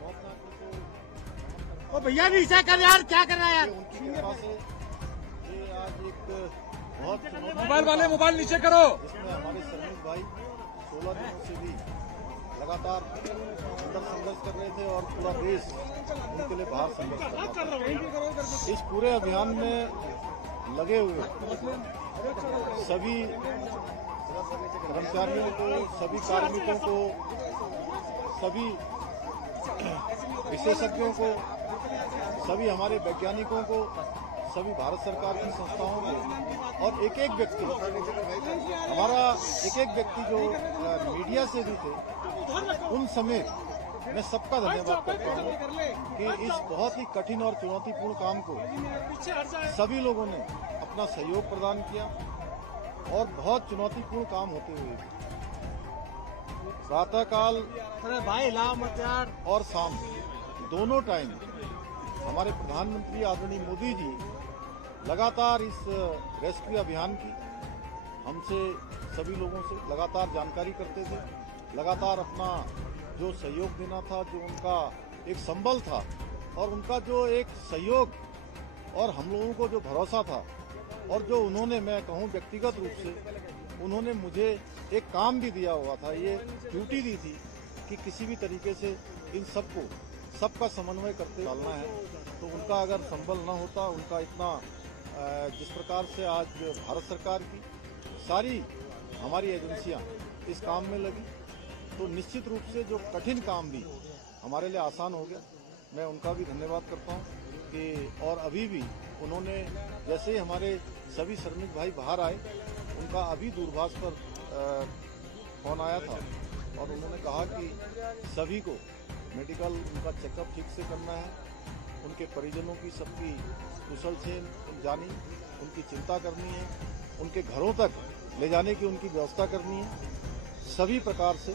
भोपनाथ जी को ओ भैया नीचे कर यार, क्या कर रहा है यार? उनकी कृपा से ये आज एक बहुत मोबाइल वाले मोबाइल नीचे करो। जिसमें हमारे श्रमिक भाई 16 दिनों से भी लगातार अंदर संघर्ष कर रहे थे और पूरा देश उनके लिए बाहर संघर्ष कर रहा था। इस पूरे अभियान में लगे हुए सभी कर्मचारियों को, सभी कार्मिकों को, सभी विशेषज्ञों को, सभी हमारे वैज्ञानिकों को, सभी भारत सरकार की संस्थाओं को और एक एक व्यक्ति, हमारा एक एक व्यक्ति जो मीडिया से भी थे, उन समेत मैं सबका धन्यवाद करता हूँ कि इस बहुत ही कठिन और चुनौतीपूर्ण काम को सभी लोगों ने अपना सहयोग प्रदान किया और बहुत चुनौतीपूर्ण काम होते हुए प्रातःकाल भाई लाओ मत यार और शाम दोनों टाइम हमारे प्रधानमंत्री आदरणीय मोदी जी लगातार इस रेस्क्यू अभियान की हमसे सभी लोगों से लगातार जानकारी करते थे, लगातार अपना जो सहयोग देना था, जो उनका एक संबल था और उनका जो एक सहयोग और हम लोगों को जो भरोसा था और जो उन्होंने, मैं कहूँ व्यक्तिगत रूप से उन्होंने मुझे एक काम भी दिया हुआ था, ये ड्यूटी दी थी कि किसी भी तरीके से इन सबको सबका समन्वय करते डालना है। तो उनका अगर संबल न होता, उनका इतना जिस प्रकार से आज भारत सरकार की सारी हमारी एजेंसियां इस काम में लगी तो निश्चित रूप से जो कठिन काम भी हमारे लिए आसान हो गया। मैं उनका भी धन्यवाद करता हूं कि और अभी भी उन्होंने जैसे ही हमारे सभी श्रमिक भाई बाहर आए, उनका अभी दूरभाष पर फोन आया था और उन्होंने कहा कि सभी को मेडिकल उनका चेकअप ठीक से करना है, उनके परिजनों की सबकी कुशल क्षेम जानी, उनकी चिंता करनी है, उनके घरों तक ले जाने की उनकी व्यवस्था करनी है। सभी प्रकार से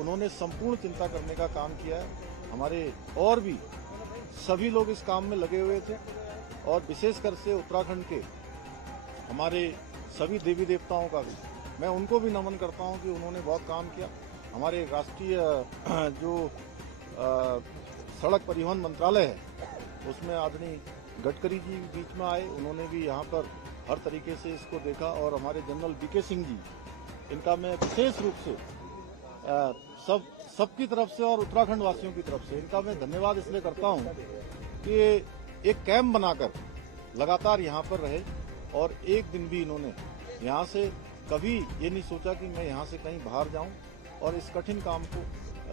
उन्होंने संपूर्ण चिंता करने का काम किया है। हमारे और भी सभी लोग इस काम में लगे हुए थे और विशेषकर से उत्तराखंड के हमारे सभी देवी देवताओं का भी मैं उनको भी नमन करता हूं कि उन्होंने बहुत काम किया। हमारे राष्ट्रीय जो सड़क परिवहन मंत्रालय है उसमें आदरणीय गडकरी जी बीच में आए, उन्होंने भी यहाँ पर हर तरीके से इसको देखा और हमारे जनरल बीके सिंह जी, इनका मैं विशेष रूप से सबकी तरफ से और उत्तराखंड वासियों की तरफ से इनका मैं धन्यवाद इसलिए करता हूँ कि एक कैंप बनाकर लगातार यहाँ पर रहे और एक दिन भी इन्होंने यहाँ से कभी ये नहीं सोचा कि मैं यहाँ से कहीं बाहर जाऊँ और इस कठिन काम को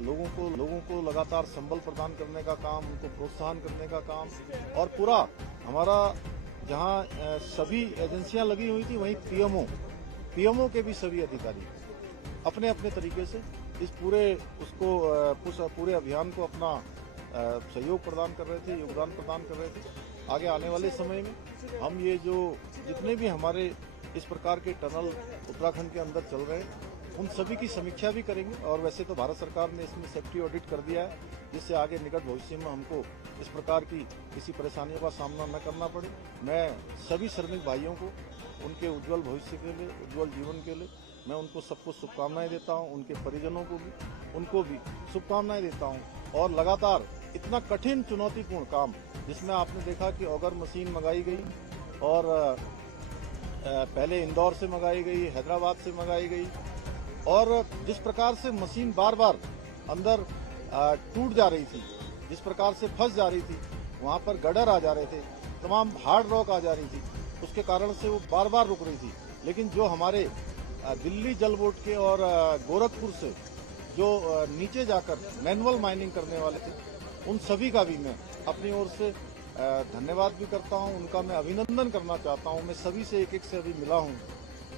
लोगों को लगातार संबल प्रदान करने का काम, उनको प्रोत्साहन करने का काम और पूरा हमारा जहाँ सभी एजेंसियां लगी हुई थी वहीं पीएमओ के भी सभी अधिकारी अपने अपने तरीके से इस पूरे अभियान को अपना सहयोग प्रदान कर रहे थे, योगदान प्रदान कर रहे थे। आगे आने वाले समय में हम ये जो जितने भी हमारे इस प्रकार के टनल उत्तराखंड के अंदर चल रहे हैं उन सभी की समीक्षा भी करेंगे और वैसे तो भारत सरकार ने इसमें सेफ्टी ऑडिट कर दिया है जिससे आगे निकट भविष्य में हमको इस प्रकार की किसी परेशानियों का सामना न करना पड़े। मैं सभी श्रमिक भाइयों को उनके उज्जवल भविष्य के लिए, उज्जवल जीवन के लिए मैं उनको सबको शुभकामनाएं देता हूं, उनके परिजनों को भी उनको भी शुभकामनाएं देता हूं। और लगातार इतना कठिन चुनौतीपूर्ण काम जिसमें आपने देखा कि ऑगर मशीन मंगाई गई और पहले इंदौर से मंगाई गई, हैदराबाद से मंगाई गई और जिस प्रकार से मशीन बार बार अंदर टूट जा रही थी, जिस प्रकार से फंस जा रही थी, वहां पर गडर आ जा रहे थे, तमाम हार्ड रॉक आ जा रही थी, उसके कारण से वो बार बार रुक रही थी। लेकिन जो हमारे दिल्ली जल बोर्ड के और गोरखपुर से जो नीचे जाकर मैनुअल माइनिंग करने वाले थे उन सभी का भी मैं अपनी ओर से धन्यवाद भी करता हूं, उनका मैं अभिनंदन करना चाहता हूं। मैं सभी से एक से अभी मिला हूं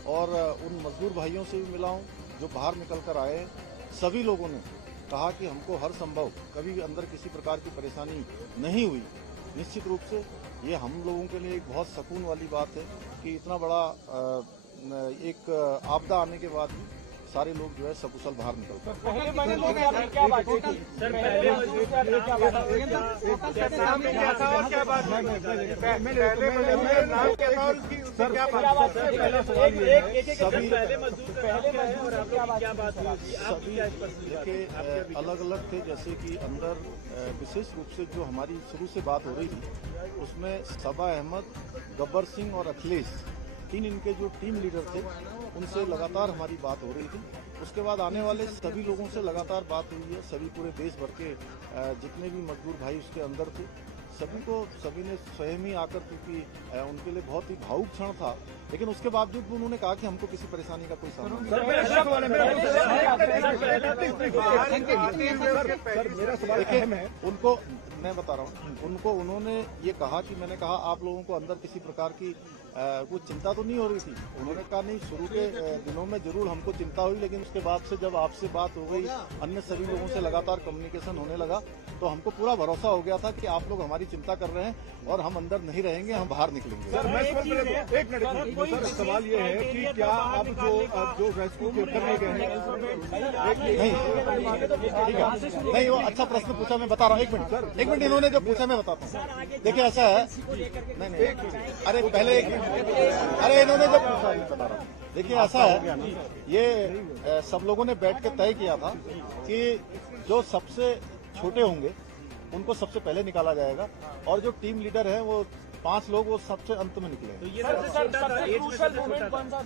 और उन मजदूर भाइयों से भी मिला हूं जो बाहर निकल कर आए। सभी लोगों ने कहा कि हमको हर संभव कभी अंदर किसी प्रकार की परेशानी नहीं हुई। निश्चित रूप से ये हम लोगों के लिए एक बहुत सुकून वाली बात है कि इतना बड़ा एक आपदा आने के बाद भी सारे लोग जो है सकुशल बाहर निकल पहले मजदूर के आपने क्या बात की? सर पहले मजदूर के आपने क्या बात की? अलग अलग थे, जैसे कि अंदर विशेष रूप से जो हमारी शुरू से बात हो रही थी उसमें सबा अहमद, गब्बर सिंह और अखिलेश, 3 इनके जो टीम लीडर थे उनसे लगातार हमारी बात हो रही थी। उसके बाद आने वाले सभी लोगों से लगातार बात हुई है। सभी पूरे देश भर के जितने भी मजदूर भाई उसके अंदर थे सभी ने स्वयं ही आकर, क्योंकि उनके लिए बहुत ही भावुक क्षण था, लेकिन उसके बावजूद भी उन्होंने कहा कि हमको किसी परेशानी का कोई सामना नहीं। उनको मैं बता रहा हूँ, उनको उन्होंने ये कहा कि मैंने कहा आप लोगों को अंदर किसी प्रकार की कुछ चिंता तो नहीं हो रही थी। उन्होंने कहा नहीं, शुरू के दिनों में जरूर हमको चिंता हुई, लेकिन उसके बाद से जब आपसे बात हो गई, अन्य सभी लोगों से लगातार कम्युनिकेशन होने लगा, तो हमको पूरा भरोसा हो गया था कि आप लोग हमारी चिंता कर रहे हैं और हम अंदर नहीं रहेंगे, हम बाहर निकलेंगे। एक मिनट, सवाल ये है कि क्या आप जो रेस्क्यू करने गए हैं, नहीं वो अच्छा प्रश्न पूछा, मैं बता रहा हूँ। एक मिनट इन्होंने जो पूछा मैं बताता हूँ। देखिए ऐसा है, नहीं अरे पहले अरे इन्होंने जो पूछा मैं बता रहा हूँ। देखिए ऐसा है, ये सब लोगों ने बैठ के तय किया था कि जो सबसे छोटे होंगे उनको सबसे पहले निकाला जाएगा और जो टीम लीडर है वो 5 लोग वो सबसे अंत में निकले। तो ये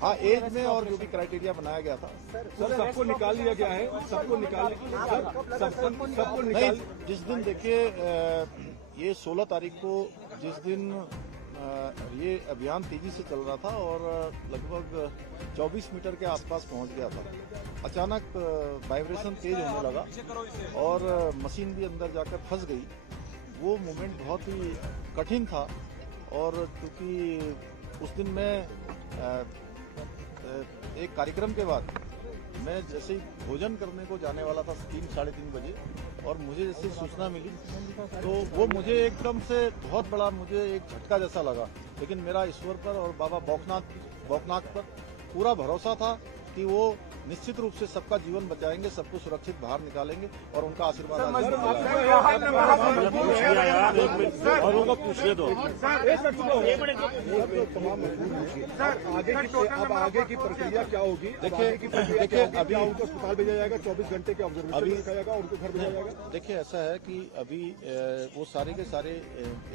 हाँ, एज में और जो भी क्राइटेरिया बनाया गया था सर सबको निकाल दिया गया है, सबको निकाल जिस दिन देखिए ये 16 तारीख को जिस दिन ये अभियान तेजी से चल रहा था और लगभग 24 मीटर के आसपास पहुंच गया था, अचानक वाइब्रेशन तेज होने लगा और मशीन भी अंदर जाकर फंस गई। वो मोमेंट बहुत ही कठिन था और क्योंकि उस दिन मैं एक कार्यक्रम के बाद मैं जैसे ही भोजन करने को जाने वाला था 3-3:30 बजे और मुझे जैसे सूचना मिली तो वो मुझे एकदम से बहुत बड़ा मुझे एक झटका जैसा लगा, लेकिन मेरा ईश्वर पर और बाबा बौखनाथ पर पूरा भरोसा था कि वो निश्चित रूप से सबका जीवन बचाएंगे, सबको सुरक्षित बाहर निकालेंगे और उनका आशीर्वाद आगे की प्रक्रिया क्या होगी? देखिए अभी उनको अस्पताल भेजा जाएगा, 24 घंटे के ऑब्जर्वेशन रखा जाएगा, उनको घर भेजा जाएगा। देखिए ऐसा है कि अभी वो सारे के सारे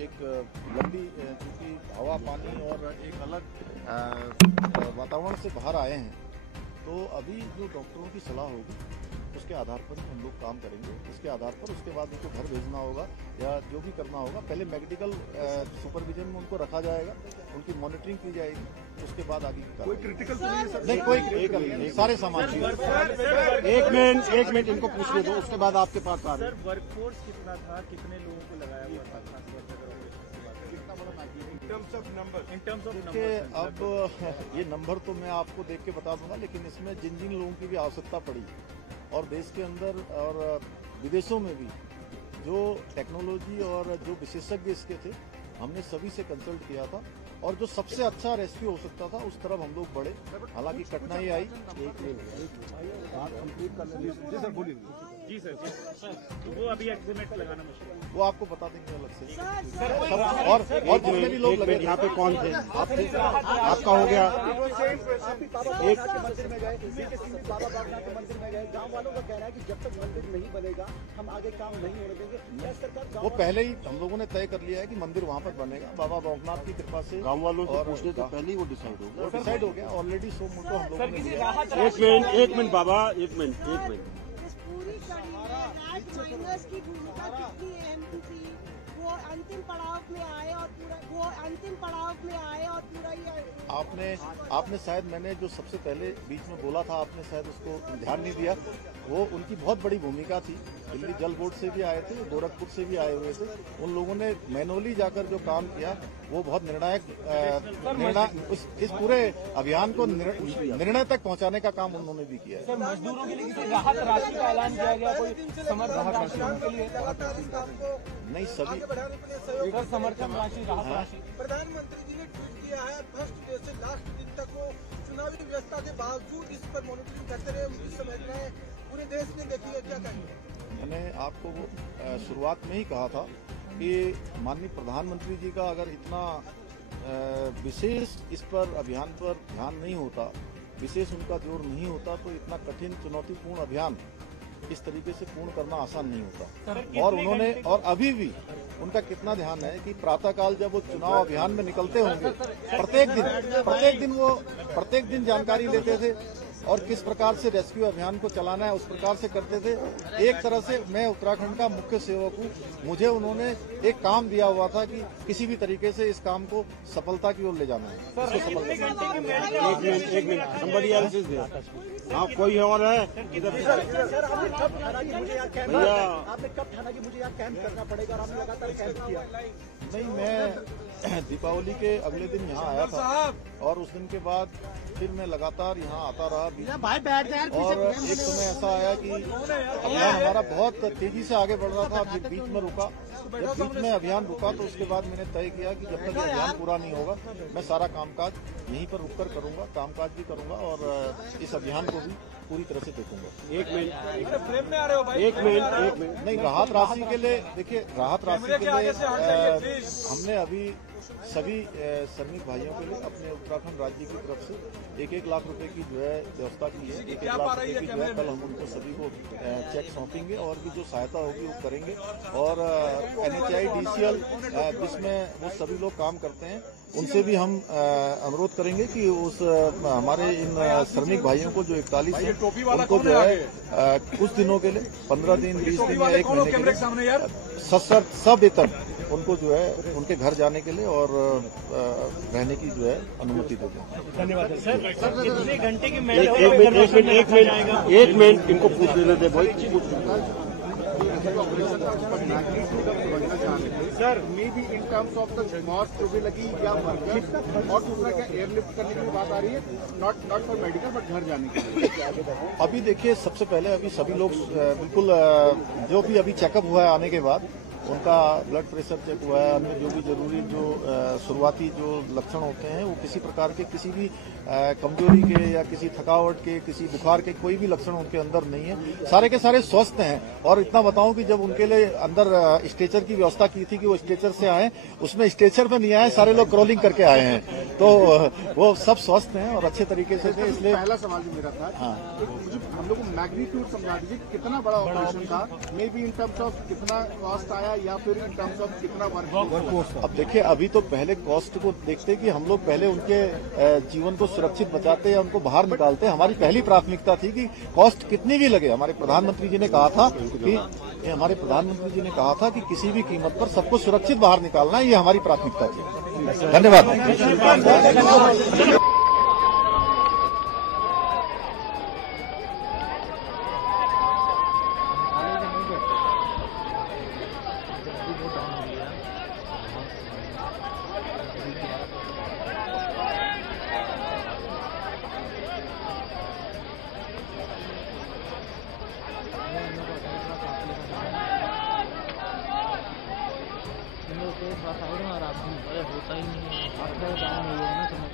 एक लंबी चूंकि हवा पानी और एक अलग वातावरण से बाहर आए हैं, तो अभी जो डॉक्टरों की सलाह होगी उसके आधार पर हम लोग काम करेंगे। इसके आधार पर उसके बाद उनको घर भेजना होगा या जो भी करना होगा, पहले मेडिकल सुपरविजन में उनको रखा जाएगा, उनकी मॉनिटरिंग की जाएगी, उसके बाद आगे कोई क्रिटिकल नहीं, कोई सारे सामान। एक मिनट इनको पूछने दो, उसके बाद आपके पास आ रहे हैं। वर्कफोर्स कितना था, कितने लोगों को लगाया हुआ था? देखिए अब ये नंबर तो मैं आपको देख के बता दूंगा, लेकिन इसमें जिन जिन लोगों की भी आवश्यकता पड़ी और देश के अंदर और विदेशों में भी जो टेक्नोलॉजी और जो विशेषज्ञ इसके थे, हमने सभी से कंसल्ट किया था और जो सबसे अच्छा रेस्क्यू हो सकता था उस तरफ हम लोग बढ़े। हालांकि कठिनाई आई, जी सर, तो वो अभी एग्रीमेंट लगाना मुश्किल है, वो आपको बता देंगे अलग से। और जितने भी लोग लगे यहाँ पे कौन थे? आपका हो गया एक मंदिर में गए, बाबा बागनाथ के मंदिर में गए। गांव वालों का कहना है कि जब तक मंदिर नहीं बनेगा हम आगे काम नहीं होने देंगे। सरकार वो पहले ही हम लोगों ने तय कर लिया है कि मंदिर वहाँ पर बनेगा, बाबा बागनाथ की कृपा से। गाँव वालों से पूछने से पहले ही वो डिसाइड हो गया ऑलरेडी। सो मुझको हम लोगों ने लिया। एक मिनट बाबा, एक मिनट माइनर्स की भूमिका कितनी अहम थी वो वो अंतिम पड़ाव में आए और पूरा ये आपने शायद मैंने जो सबसे पहले बीच में बोला था, आपने शायद उसको ध्यान नहीं दिया। वो उनकी बहुत बड़ी भूमिका थी। दिल्ली जल बोर्ड से भी आए थे, गोरखपुर से भी आए हुए थे। उन लोगों ने मैनुअली जाकर जो काम किया वो बहुत निर्णायक इस पूरे अभियान को निर्णय तक पहुंचाने का काम उन्होंने भी किया है। सर, मजदूरों के लिए किसी राहत राशि का ऐलान किया गया, कोई समर्थन राशि के लिए? नहीं, सभी समर्थन राशि, राहत राशि प्रधानमंत्री जी ने ट्वीट किया है, फर्स्ट डे से लास्ट दिन तक वो चुनावी व्यवस्था के बावजूद इस पर मॉनिटरिंग करते रहे। उनकी संवेदनाएं पूरे देश ने देखी है, क्या कहेंगे? मैंने आपको शुरुआत में ही कहा था कि माननीय प्रधानमंत्री जी का अगर इतना विशेष इस पर अभियान पर ध्यान नहीं होता, विशेष उनका जोर नहीं होता, तो इतना कठिन चुनौतीपूर्ण अभियान इस तरीके से पूर्ण करना आसान नहीं होता। और उन्होंने, और अभी भी उनका कितना ध्यान है कि प्रातःकाल जब वो चुनाव अभियान में निकलते होंगे, प्रत्येक दिन जानकारी लेते थे और किस प्रकार से रेस्क्यू अभियान को चलाना है उस प्रकार से करते थे। एक तरह से मैं उत्तराखंड का मुख्य सेवक हूँ, मुझे उन्होंने एक काम दिया हुआ था कि किसी भी तरीके से इस काम को सफलता की ओर ले जाना है। एक minute somebody else is there. हाँ, कोई और है इधर? भैया आपने कब ठाना कि मुझे यहाँ कैंप करना पड़ेगा और आपने लगातार कैंप किया? नहीं, मैं दीपावली के अगले दिन यहाँ आया था और उस दिन के बाद फिर मैं लगातार यहाँ आता रहा। और एक समय ऐसा आया कि अभियान हमारा बहुत तेजी से आगे बढ़ रहा था, फिर बीच में रुका। जब बीच में अभियान रुका तो उसके बाद मैंने तय किया कि जब तक अभियान पूरा नहीं होगा मैं सारा कामकाज यहीं पर रुककर करूंगा, कामकाज भी करूंगा और इस अभियान को भी पूरी तरह से देखूंगा। एक मिनट नहीं, राहत राशि के लिए देखिए, राहत राशि के लिए हमने अभी सभी श्रमिक भाइयों के लिए अपने उत्तराखंड राज्य की तरफ से 1-1 लाख रुपए की जो है व्यवस्था की है। 1-1 लाख रुपए की जो है कल हम उनको सभी को चेक सौंपेंगे और भी जो सहायता होगी वो करेंगे। और NHI DCL जिसमें वो सभी लोग काम करते हैं उनसे भी हम अनुरोध करेंगे कि उस हमारे इन श्रमिक भाइयों को जो 41 है उनको जो है कुछ दिनों के लिए 15 दिन 20 दिन या 1 महीने के लिए सवेतन उनको जो है उनके घर जाने के लिए और रहने की जो है अनुमति दे दें। धन्यवाद सर। कितने घंटे की एक मिनट इनको पूछ लेने दे भाई। Sir, maybe in terms of the most जो भी लगी या मर्डर, और दूसरा क्या एयरलिफ्ट करने की बात आ रही है, नॉट फॉर मेडिकल बट घर जाने के लिए? अभी देखिए, सबसे पहले अभी सभी लोग बिल्कुल जो भी अभी चेकअप हुआ है आने के बाद उनका ब्लड प्रेशर चेक हुआ है, अन्य जो भी जरूरी जो शुरुआती जो लक्षण होते हैं वो किसी प्रकार के किसी भी कमजोरी के या किसी थकावट के, किसी बुखार के कोई भी लक्षण उनके अंदर नहीं है। सारे के सारे स्वस्थ हैं। और इतना बताऊं कि जब उनके लिए अंदर स्ट्रेचर की व्यवस्था की थी कि वो स्ट्रेचर से आए, उसमें स्ट्रेचर में नहीं आए, सारे लोग क्रॉलिंग करके आए हैं, तो वो सब स्वस्थ हैं और अच्छे तरीके से थे। इसलिए पहला सवाल जो मेरा था, हाँ, मुझे हम लोग को मैग्नीट्यूड समझा दीजिए, कितना बड़ा ऑपरेशन था, may be in terms of कितना कॉस्ट आया या फिर इन टर्म्स ऑफ कितना वर्कफोर्स? अब देखिए, अभी तो पहले कॉस्ट को देखते कि हम लोग पहले उनके जीवन को सुरक्षित बचाते या उनको बाहर निकालते। हमारी पहली प्राथमिकता थी कि कॉस्ट कितनी भी लगे। हमारे प्रधानमंत्री जी ने कहा था कि किसी भी कीमत पर सबको सुरक्षित बाहर निकालना, ये हमारी प्राथमिकता थी। धन्यवाद। होता ही नहीं है, आपका काम नहीं है ना समझ।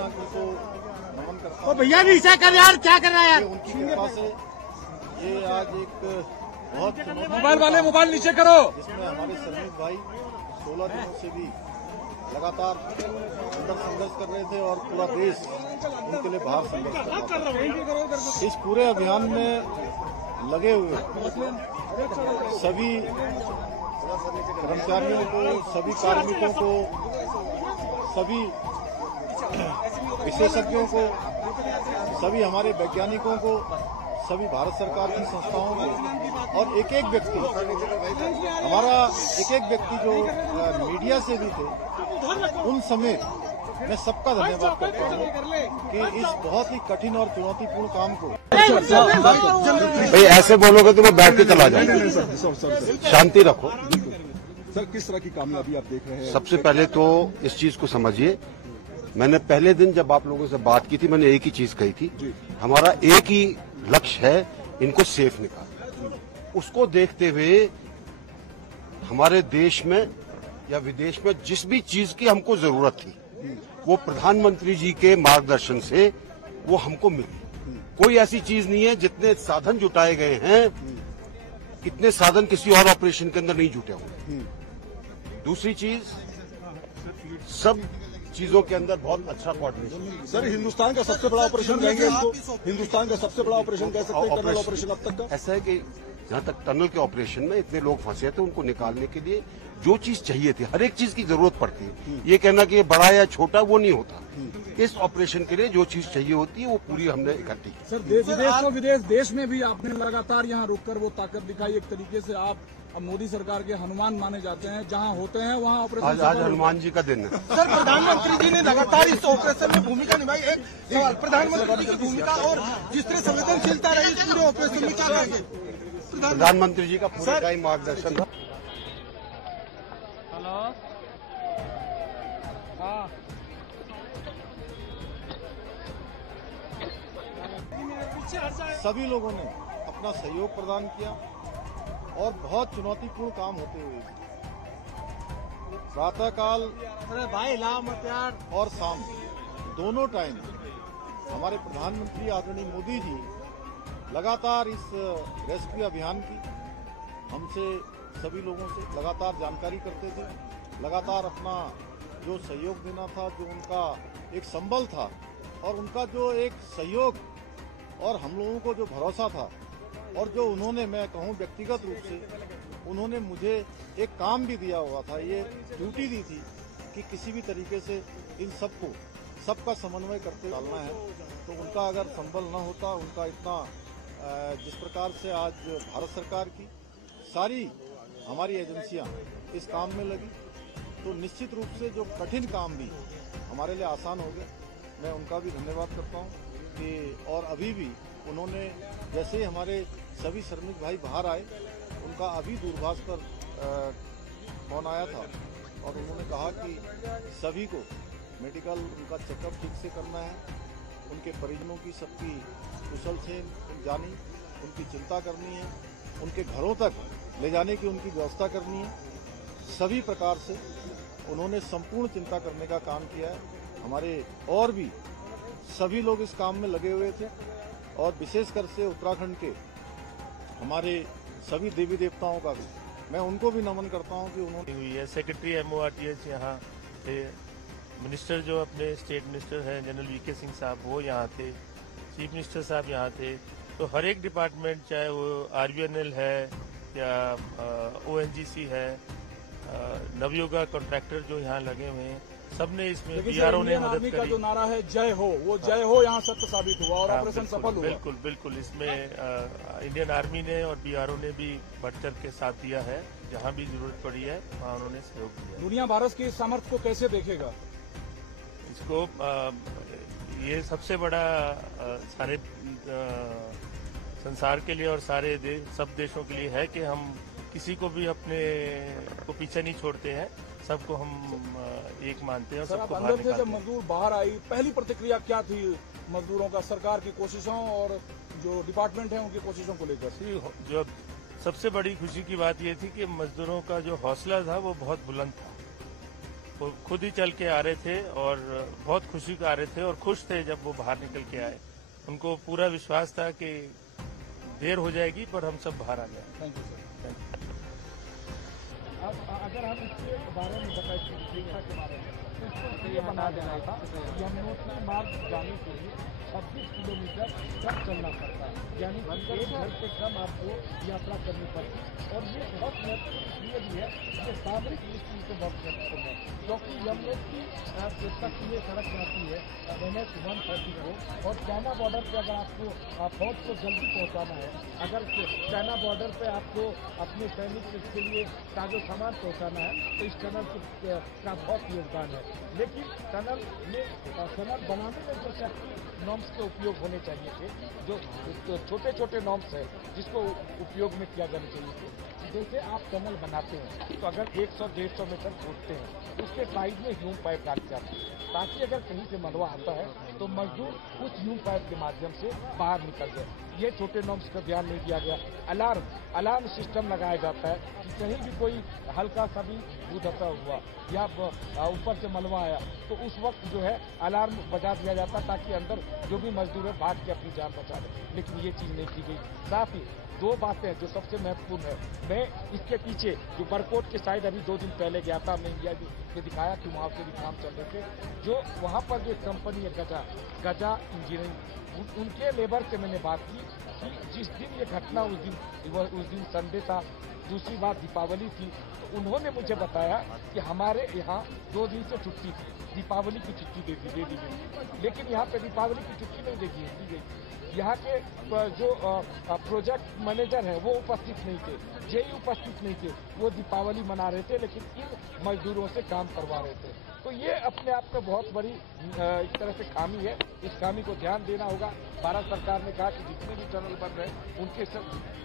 नमन करता हूं। भैया नीचे कर यार, क्या कर रहा है यार? उनकी कृपा से ये आज एक बहुत मोबाइल वाले मोबाइल नीचे करो। इसमें हमारे श्रमिक भाई 16 दिनों से भी लगातार अंदर संघर्ष कर रहे थे और पूरा देश उनके लिए बाहर संघर्ष कर रहा था। इस पूरे अभियान में लगे हुए सभी कर्मचारियों को, सभी कार्मिकों को, सभी विशेषज्ञों को, सभी हमारे वैज्ञानिकों को, सभी भारत सरकार की संस्थाओं को और एक एक व्यक्ति, हमारा एक एक व्यक्ति जो मीडिया से भी थे, उन समेत मैं सबका धन्यवाद करता हूँ कि इस बहुत ही कठिन और चुनौतीपूर्ण काम को। भाई ऐसे बोलोगे तो मैं बैठ के चला जाऊंगा। शांति रखो। सर, किस तरह की कामयाबी आप देख रहे हैं? सबसे पहले तो इस चीज को समझिए, मैंने पहले दिन जब आप लोगों से बात की थी, मैंने एक ही चीज कही थी, हमारा एक ही लक्ष्य है, इनको सेफ निकालना। उसको देखते हुए हमारे देश में या विदेश में जिस भी चीज की हमको जरूरत थी, वो प्रधानमंत्री जी के मार्गदर्शन से वो हमको मिली। कोई ऐसी चीज नहीं है, जितने साधन जुटाए गए हैं, इतने साधन किसी और ऑपरेशन के अंदर नहीं जुटे हुए। दूसरी चीज, सब चीजों के अंदर बहुत अच्छा कोऑर्डिनेशन। सर, हिंदुस्तान का सबसे बड़ा ऑपरेशन कहेंगे इसको? हिंदुस्तान का सबसे बड़ा ऑपरेशन कह सकते हैं टनल ऑपरेशन अब तक का? ऐसा है कि जहां तक टनल के ऑपरेशन में इतने लोग फंसे थे, उनको निकालने के लिए जो चीज चाहिए थी, हर एक चीज की जरूरत पड़ती है। ये कहना कि ये बड़ा या छोटा वो नहीं होता। इस ऑपरेशन के लिए जो चीज चाहिए होती है वो पूरी हमने इकट्ठी की। सर, विदेश देश में भी आपने लगातार यहाँ रुककर वो ताकत दिखाई। एक तरीके से आप अब मोदी सरकार के हनुमान माने जाते हैं, जहाँ होते हैं वहाँ ऑपरेशन। आज हनुमान जी का दिन है। सर, प्रधानमंत्री जी ने लगातार इस ऑपरेशन में भूमिका निभाई। एक सवाल, प्रधानमंत्री की भूमिका और जिस तरह संवेदनशीलता रही इस पूरे ऑपरेशन में, क्या कहेंगे? प्रधानमंत्री जी का पूरा का ही मार्गदर्शन था। हेलो, हाँ, सभी लोगों ने अपना सहयोग प्रदान किया और बहुत चुनौतीपूर्ण काम होते हुए प्रातःकाल और शाम दोनों टाइम हमारे प्रधानमंत्री आदरणीय मोदी जी लगातार इस रेस्क्यू अभियान की हमसे सभी लोगों से लगातार जानकारी करते थे, लगातार अपना जो सहयोग देना था, जो उनका एक संबल था और उनका जो एक सहयोग और हम लोगों को जो भरोसा था और जो उन्होंने, मैं कहूँ व्यक्तिगत रूप से उन्होंने मुझे एक काम भी दिया हुआ था, ये ड्यूटी दी थी कि किसी भी तरीके से इन सबको, सबका समन्वय करते डालना है। तो उनका अगर संबल न होता, उनका इतना जिस प्रकार से आज भारत सरकार की सारी हमारी एजेंसियां इस काम में लगी, तो निश्चित रूप से जो कठिन काम भी हमारे लिए आसान हो गया। मैं उनका भी धन्यवाद करता हूँ कि और अभी भी उन्होंने, जैसे ही हमारे सभी श्रमिक भाई बाहर आए, उनका अभी दूरभाष पर फोन आया था और उन्होंने कहा कि सभी को मेडिकल उनका चेकअप ठीक से करना है, उनके परिजनों की सबकी कुशल से जानी, उनकी चिंता करनी है, उनके घरों तक ले जाने की उनकी व्यवस्था करनी है। सभी प्रकार से उन्होंने संपूर्ण चिंता करने का काम किया है। हमारे और भी सभी लोग इस काम में लगे हुए थे और विशेषकर से उत्तराखंड के हमारे सभी देवी देवताओं का भी मैं उनको भी नमन करता हूं कि उन्होंने हुई है। सेक्रेटरी MORTH यहाँ थे, मिनिस्टर जो अपने स्टेट मिनिस्टर हैं जनरल VK सिंह साहब, वो यहाँ थे, चीफ मिनिस्टर साहब यहाँ थे। तो हर एक डिपार्टमेंट, चाहे वो RVNL है या ONGC है, नवयुगा कॉन्ट्रैक्टर जो यहाँ लगे हुए हैं, सबने इसमें BRO ने मदद करी। का जो नारा है जय हो, वो जय हो यहाँ सत्य साबित हुआ और ऑपरेशन सफल हुआ। बिल्कुल बिल्कुल, इसमें इंडियन आर्मी ने और BRO ने भी बढ़ चढ़ के साथ दिया है। जहाँ भी जरूरत पड़ी है वहाँ उन्होंने सहयोग दिया। दुनिया भारत की सामर्थ्य को कैसे देखेगा? इसको ये सबसे बड़ा सारे संसार के लिए और सारे सब देशों के लिए है कि हम किसी को भी अपने को पीछे नहीं छोड़ते हैं, सबको हम एक मानते हैं और सबको बाहर निकालते हैं। जब मजदूर बाहर आई, पहली प्रतिक्रिया क्या थी मजदूरों का सरकार की कोशिशों और जो डिपार्टमेंट है उनकी कोशिशों को लेकर? जो सबसे बड़ी खुशी की बात ये थी कि मजदूरों का जो हौसला था वो बहुत बुलंद था। वो खुद ही चल के आ रहे थे और बहुत खुशी से आ रहे थे और खुश थे जब वो बाहर निकल के आए। उनको पूरा विश्वास था कि देर हो जाएगी पर हम सब बाहर आ जाएंगे। Thank you sir. अब अगर हम इसके बारे में बताएं सुरक्षा के बारे में, तो इसको ये बना देना था कि यमुनोत्री मार्ग जाने के लिए 26 किलोमीटर कम चलना पड़ता है, यानी एक घर से कम आपको यात्रा करनी पड़ती है। और ये बहुत महत्वपूर्ण इसलिए भी है, ये सामरिक दृष्टि से बहुत महत्वपूर्ण है, क्योंकि यमुनोत्री तक ये सड़क जाती है NH 134 और चाइना बॉर्डर पे अगर आपको फौज को जल्दी पहुंचाना है, अगर चाइना बॉर्डर पे आपको अपने सैनिक के लिए साजो सामान पहुंचाना है, तो इस टनल का बहुत योगदान है। लेकिन टनल बनाने में जो सेफ्टी नॉर्म्स के उपयोग होने चाहिए थे, जो छोटे छोटे नॉर्म्स है जिसको उपयोग में किया जाना चाहिए थे। जैसे आप टनल बनाते हैं तो अगर 100-150 मीटर खोदते हैं, उसके साइड में ह्यूम पाइप डाल जाते हैं, ताकि अगर कहीं से मलबा आता है तो मजदूर उस ह्यूम पाइप के माध्यम से बाहर निकल जाए। ये छोटे नॉर्म्स का ध्यान नहीं दिया गया। अलार्म सिस्टम लगाया जाता है कि कहीं भी कोई हल्का सा भी भूधसा हुआ या ऊपर से मलबा आया तो उस वक्त जो है अलार्म बजा दिया जाता, ताकि अंदर जो भी मजदूर है भाग के अपनी जान बचा ले। लेकिन ये चीज़ नहीं की गई। साथ ही दो बातें जो सबसे महत्वपूर्ण है, मैं इसके पीछे जो बरकोट के साइड अभी 2 दिन पहले गया था, हमने इंडिया में दिखाया कि वहाँ पे भी काम चल रहे थे। जो वहाँ पर जो कंपनी है गजा इंजीनियरिंग, उनके लेबर से मैंने बात की कि जिस दिन ये घटना उस दिन संडे था, दूसरी बात दीपावली थी, तो उन्होंने मुझे बताया कि हमारे यहाँ 2 दिन से छुट्टी थी, दीपावली की छुट्टी दे दी गई, लेकिन यहाँ पे दीपावली की छुट्टी नहीं दी गई। यहाँ के जो प्रोजेक्ट मैनेजर हैं वो उपस्थित नहीं थे, जेई उपस्थित नहीं थे, वो दीपावली मना रहे थे लेकिन इन मजदूरों से काम करवा रहे थे। तो ये अपने आप में बहुत बड़ी एक तरह से खामी है, इस खामी को ध्यान देना होगा। भारत सरकार ने कहा कि जितने भी टनल बन रहे हैं उनके सब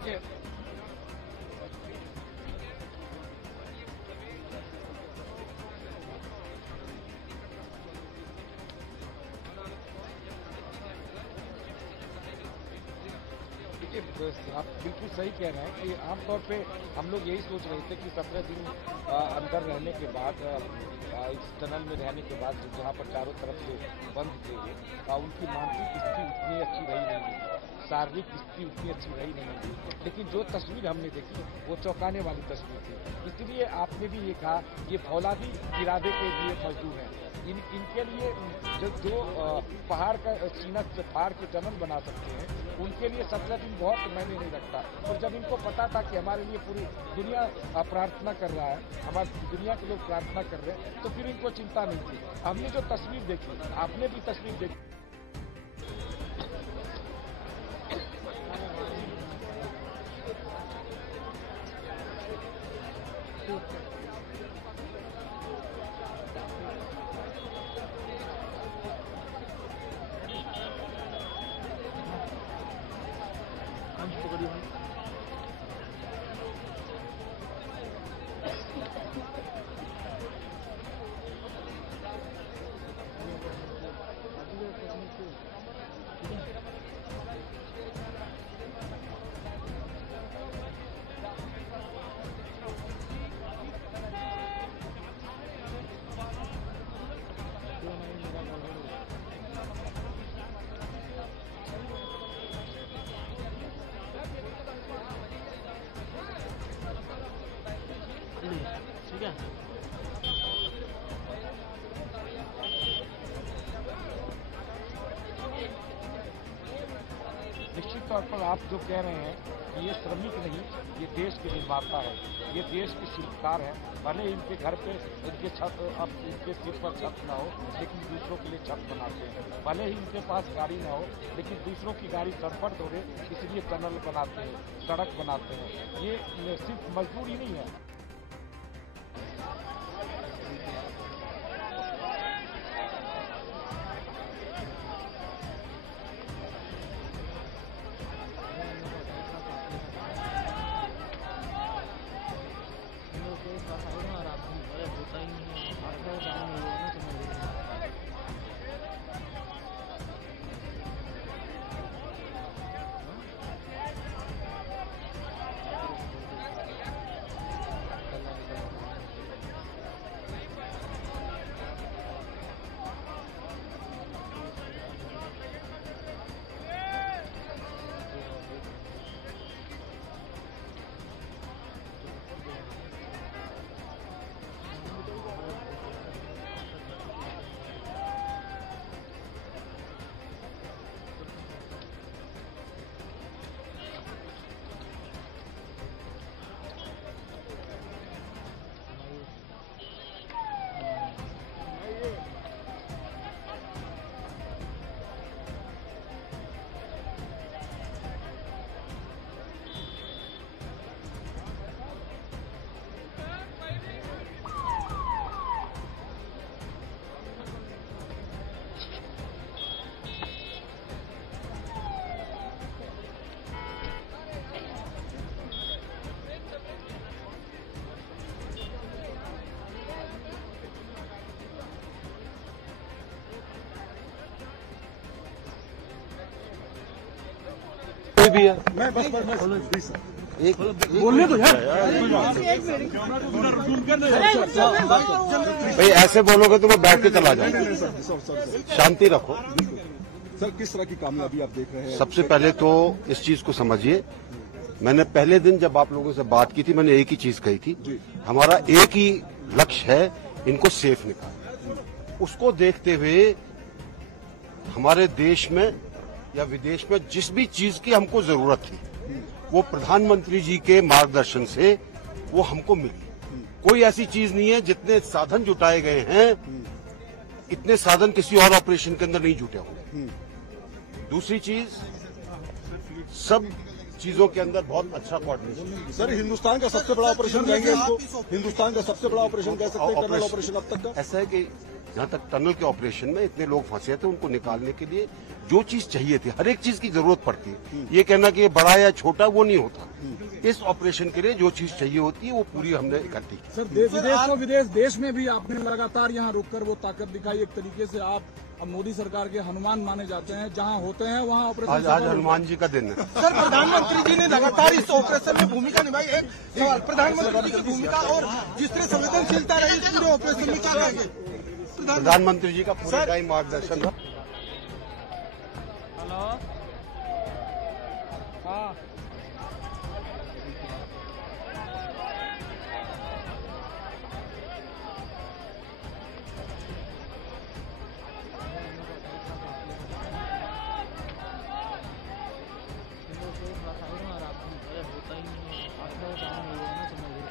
देखिए आप बिल्कुल सही कह रहे हैं कि आमतौर पे हम लोग यही सोच रहे थे कि 17 दिन अंदर रहने के बाद इस टनल में रहने के बाद जहाँ पर चारों तरफ से बंद थे उनकी मानसिक स्थिति उतनी अच्छी रही नहीं, शारीरिक स्थिति उतनी अच्छी रही नहीं, लेकिन जो तस्वीर हमने देखी वो चौंकाने वाली तस्वीर थी। इसलिए आपने भी ये कहा ये फौलादी इरादे के लिए मजदूर हैं, इनके लिए जो पहाड़ का सीना फाड़ के टनल बना सकते हैं उनके लिए 17 दिन बहुत मायने नहीं रखता। और जब इनको पता था कि हमारे लिए पूरी दुनिया प्रार्थना कर रहा है, हमारी दुनिया के लोग प्रार्थना कर रहे हैं, तो फिर इनको चिंता नहीं थी। हमने जो तस्वीर देखी, आपने भी तस्वीर देखी, ठीक है। निश्चित तौर पर आप जो कह रहे हैं कि ये श्रमिक नहीं, ये देश के निर्माता है, ये देश के शिल्पकार है। भले इनके घर पे इनके छत अब इनके सिर पर छत ना हो, लेकिन दूसरों के लिए छत बनाते हैं। भले ही इनके पास गाड़ी ना हो, लेकिन दूसरों की गाड़ी चरपट हो रही, इसलिए टनल बनाते हैं, सड़क बनाते हैं। ये सिर्फ मजदूरी नहीं है। भी है मैं बस एक बोलने तो यार भाई ऐसे बोलोगे तो मैं बैठ के चला जाऊंगा। शांति रखो सर। किस तरह की कामयाबी आप देख रहे हैं? सबसे पहले तो इस चीज को समझिए, मैंने पहले दिन जब आप लोगों से बात की थी मैंने एक ही चीज कही थी, हमारा एक ही लक्ष्य है इनको सेफ निकालना। उसको देखते हुए हमारे देश में या विदेश में जिस भी चीज की हमको जरूरत थी वो प्रधानमंत्री जी के मार्गदर्शन से वो हमको मिली। कोई ऐसी चीज नहीं है, जितने साधन जुटाए गए हैं इतने साधन किसी और ऑपरेशन के अंदर नहीं जुटे होंगे। दूसरी चीज, सब चीजों के अंदर बहुत अच्छा कोऑर्डिनेशन। सर हिंदुस्तान का सबसे बड़ा ऑपरेशन कहेंगे इसको? हिंदुस्तान का सबसे बड़ा ऑपरेशन कह सकते हैं टनल ऑपरेशन अब तक का? ऐसा है कि जहाँ तक टनल के ऑपरेशन में इतने लोग फंसे थे, उनको निकालने के लिए जो चीज चाहिए थी, हर एक चीज की जरूरत पड़ती है। ये कहना कि ये बड़ा या छोटा वो नहीं होता। इस ऑपरेशन के लिए जो चीज चाहिए होती है वो पूरी हमने इकट्ठी की। सर विदेश देश में भी आपने लगातार यहाँ रुककर वो ताकत दिखाई। एक तरीके से आप अब मोदी सरकार के हनुमान माने जाते हैं, जहाँ होते हैं वहाँ ऑपरेशन। आज हनुमान जी का दिन है। सर प्रधानमंत्री जी ने लगातार इस ऑपरेशन में भूमिका निभाई। एक सवाल, प्रधानमंत्री जी की भूमिका और जिस तरह संवेदनशीलता रही इस पूरे ऑपरेशन में, क्या कहेंगे? प्रधानमंत्री जी का पूरा टाइम मार्गदर्शन था। हेलो, हाँ होता ही नहीं है, आखिर काम हो गया ना, समझ लो।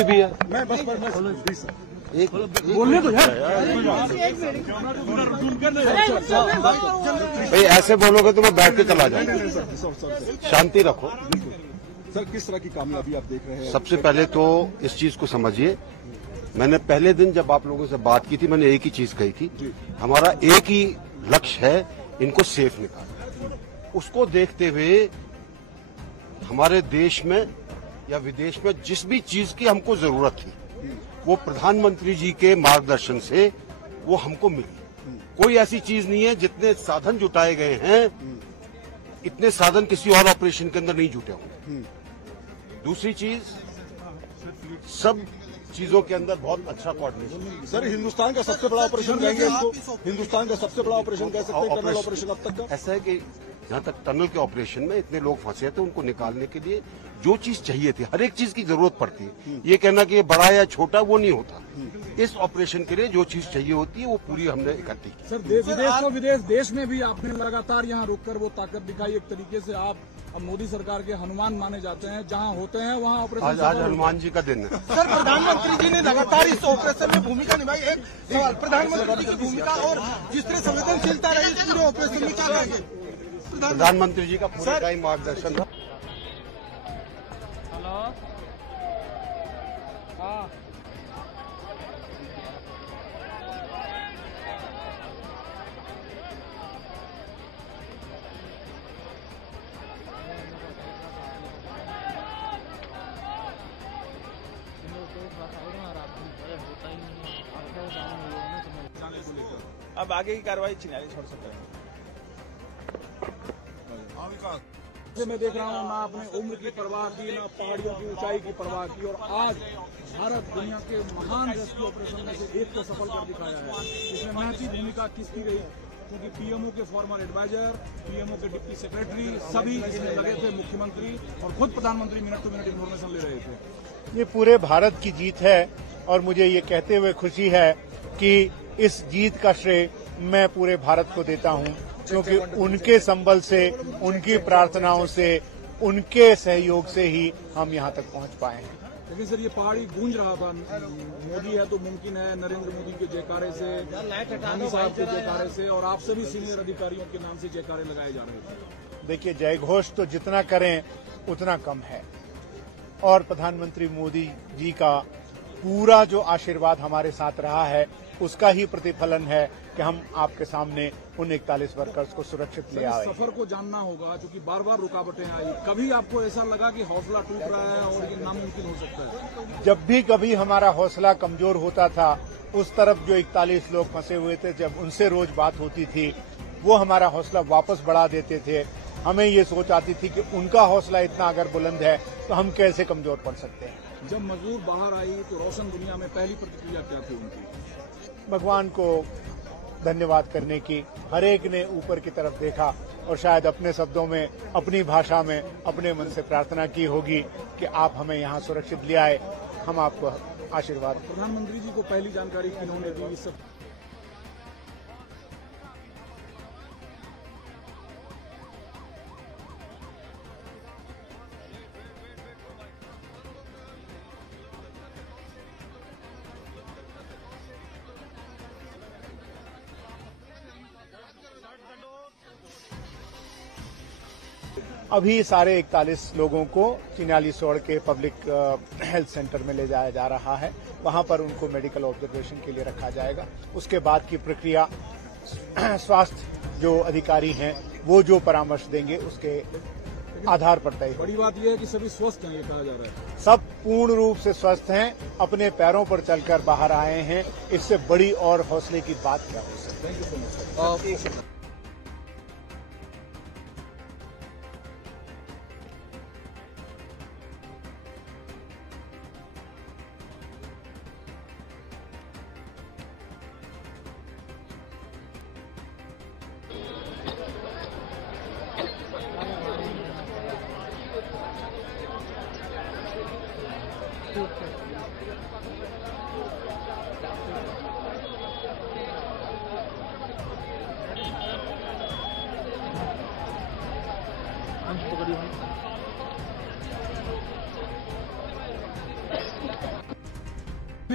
भी है। मैं बस एक बोलने तो यार भाई, ऐसे बोलोगे तो मैं बैठ के चला जाऊंगा। शांति रखो। सर, किस तरह की कामयाबी आप देख रहे हैं? सबसे पहले तो इस चीज को समझिए, मैंने पहले दिन जब आप लोगों से बात की थी, मैंने एक ही चीज कही थी, हमारा एक ही लक्ष्य है, इनको सेफ निकालना। उसको देखते हुए हमारे देश में या विदेश में जिस भी चीज की हमको जरूरत थी, वो प्रधानमंत्री जी के मार्गदर्शन से वो हमको मिली। कोई ऐसी चीज नहीं है, जितने साधन जुटाए गए हैं इतने साधन किसी और ऑपरेशन के अंदर नहीं जुटे होंगे। दूसरी चीज, सब चीजों के अंदर बहुत अच्छा कोऑर्डिनेशन। सर, हिंदुस्तान का सबसे बड़ा ऑपरेशन कहेंगे इसको? हिंदुस्तान का सबसे बड़ा ऑपरेशन कह सकते हैं, टनल ऑपरेशन अब तक का? ऐसा है कि जहाँ तक टनल के ऑपरेशन में इतने लोग फंसे थे, उनको निकालने के लिए जो चीज चाहिए थी, हर एक चीज की जरूरत पड़ती है। ये कहना कि ये बड़ा या छोटा वो नहीं होता। इस ऑपरेशन के लिए जो चीज चाहिए होती है वो पूरी हमने इकट्ठी की। सर, देश में भी आपने लगातार यहाँ रुककर वो ताकत दिखाई। एक तरीके से आप अब मोदी सरकार के हनुमान माने जाते हैं, जहाँ होते हैं वहाँ ऑपरेशन। आज हनुमान जी का दिन है। सर प्रधानमंत्री जी ने लगातार इस ऑपरेशन में भूमिका निभाई। एक सवाल, प्रधानमंत्री जी की भूमिका और जिस तरह संवेदनशीलता रही इस पूरे ऑपरेशन में, क्या कहेंगे? प्रधानमंत्री जी का पूरा टाइम मार्गदर्शन था। हेलो, हाँ होता ही नहीं है, आखिर काम हो गया ना, समझ लो। अब आगे की कार्रवाई चिन्हारी छोड़ सकते हैं। मैं देख रहा हूँ, ना आपने उम्र की परवाह की, ना पहाड़ियों की ऊंचाई की परवाह की, और आज भारत दुनिया के महान रेस्क्यू ऑपरेशन में से एक को सफल कर दिखाया है। इसमें महती भूमिका किसकी रही? क्योंकि पीएमओ के फॉर्मर एडवाइजर, पीएमओ के डिप्टी सेक्रेटरी सभी इसमें लगे थे, मुख्यमंत्री और खुद प्रधानमंत्री मिनट टू मिनट इन्फॉर्मेशन ले रहे थे। ये पूरे भारत की जीत है और मुझे ये कहते हुए खुशी है कि इस जीत का श्रेय मैं पूरे भारत को देता हूँ, क्योंकि उनके संबल से, उनकी प्रार्थनाओं से, उनके सहयोग से ही हम यहाँ तक पहुँच पाए हैं। लेकिन सर, ये पहाड़ी गूंज रहा था, मोदी है तो मुमकिन है, नरेंद्र मोदी के जयकारे से, गांधी साहब के जयकारे से, और आप सभी सीनियर अधिकारियों के नाम से जयकारे लगाए जा रहे थे। देखिए, जय घोष तो जितना करें उतना कम है। और प्रधानमंत्री मोदी जी का पूरा जो आशीर्वाद हमारे साथ रहा है उसका ही प्रतिफलन है कि हम आपके सामने उन 41 वर्कर्स को सुरक्षित ले आए। सफर को जानना होगा, क्योंकि बार बार रुकावटें आई, कभी आपको ऐसा लगा कि हौसला टूट रहा है और ये नामुमकिन हो सकता है? जब भी कभी हमारा हौसला कमजोर होता था, उस तरफ जो 41 लोग फंसे हुए थे, जब उनसे रोज बात होती थी, वो हमारा हौसला वापस बढ़ा देते थे। हमें ये सोच आती थी कि उनका हौसला इतना अगर बुलंद है तो हम कैसे कमजोर पड़ सकते हैं। जब मजदूर बाहर आई तो रोशन दुनिया में पहली प्रतिक्रिया क्या थी उनकी? भगवान को धन्यवाद करने की, हर एक ने ऊपर की तरफ देखा और शायद अपने शब्दों में, अपनी भाषा में, अपने मन से प्रार्थना की होगी कि आप हमें यहाँ सुरक्षित ले आए, हम आपको आशीर्वाद। प्रधानमंत्री जी को पहली जानकारी किन्होंने दी? इस सब अभी सारे 41 लोगों को चिन्यालीसौड़ के पब्लिक हेल्थ सेंटर में ले जाया जा रहा है। वहां पर उनको मेडिकल ऑब्जर्वेशन के लिए रखा जाएगा। उसके बाद की प्रक्रिया स्वास्थ्य जो अधिकारी हैं वो जो परामर्श देंगे उसके आधार पर तय। बड़ी बात यह है कि सभी स्वस्थ हैं, ये कहा जा रहा है। सब पूर्ण रूप से स्वस्थ हैं, अपने पैरों पर चलकर बाहर आए हैं। इससे बड़ी और हौसले की बात क्या हो सकती है।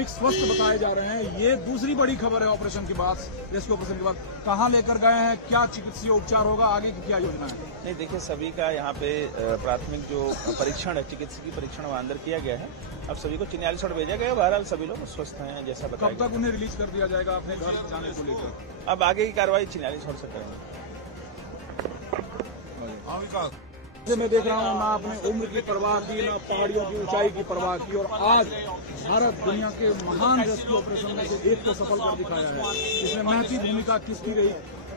स्वस्थ बताए जा रहे हैं। ये दूसरी बड़ी खबर है ऑपरेशन के बाद, रेस्क्यू ऑपरेशन के बाद। कहां लेकर गए हैं, क्या चिकित्सीय उपचार होगा, आगे की क्या योजना है? नहीं, देखिए सभी का यहाँ पे प्राथमिक जो परीक्षण है, चिकित्सकीय परीक्षण वहाँ अंदर किया गया है। अब सभी को चिन्यालीसौड़ भेजा गया। बहरहाल सभी लोग स्वस्थ हैं जैसा बताया। कब तक उन्हें रिलीज कर दिया जाएगा अपने घर जाने को लेकर? अब आगे की कार्रवाई चिन्यालीसौड़ से करेंगे। मैं देख रहा हूँ, ना अपने उम्र की परवाह की, ना पहाड़ियों की ऊंचाई की परवाह की, और आज भारत दुनिया के महान रेस्क्यू ऑपरेशन में से एक को सफल कर दिखाया है। इसमें महती भूमिका किसकी रही?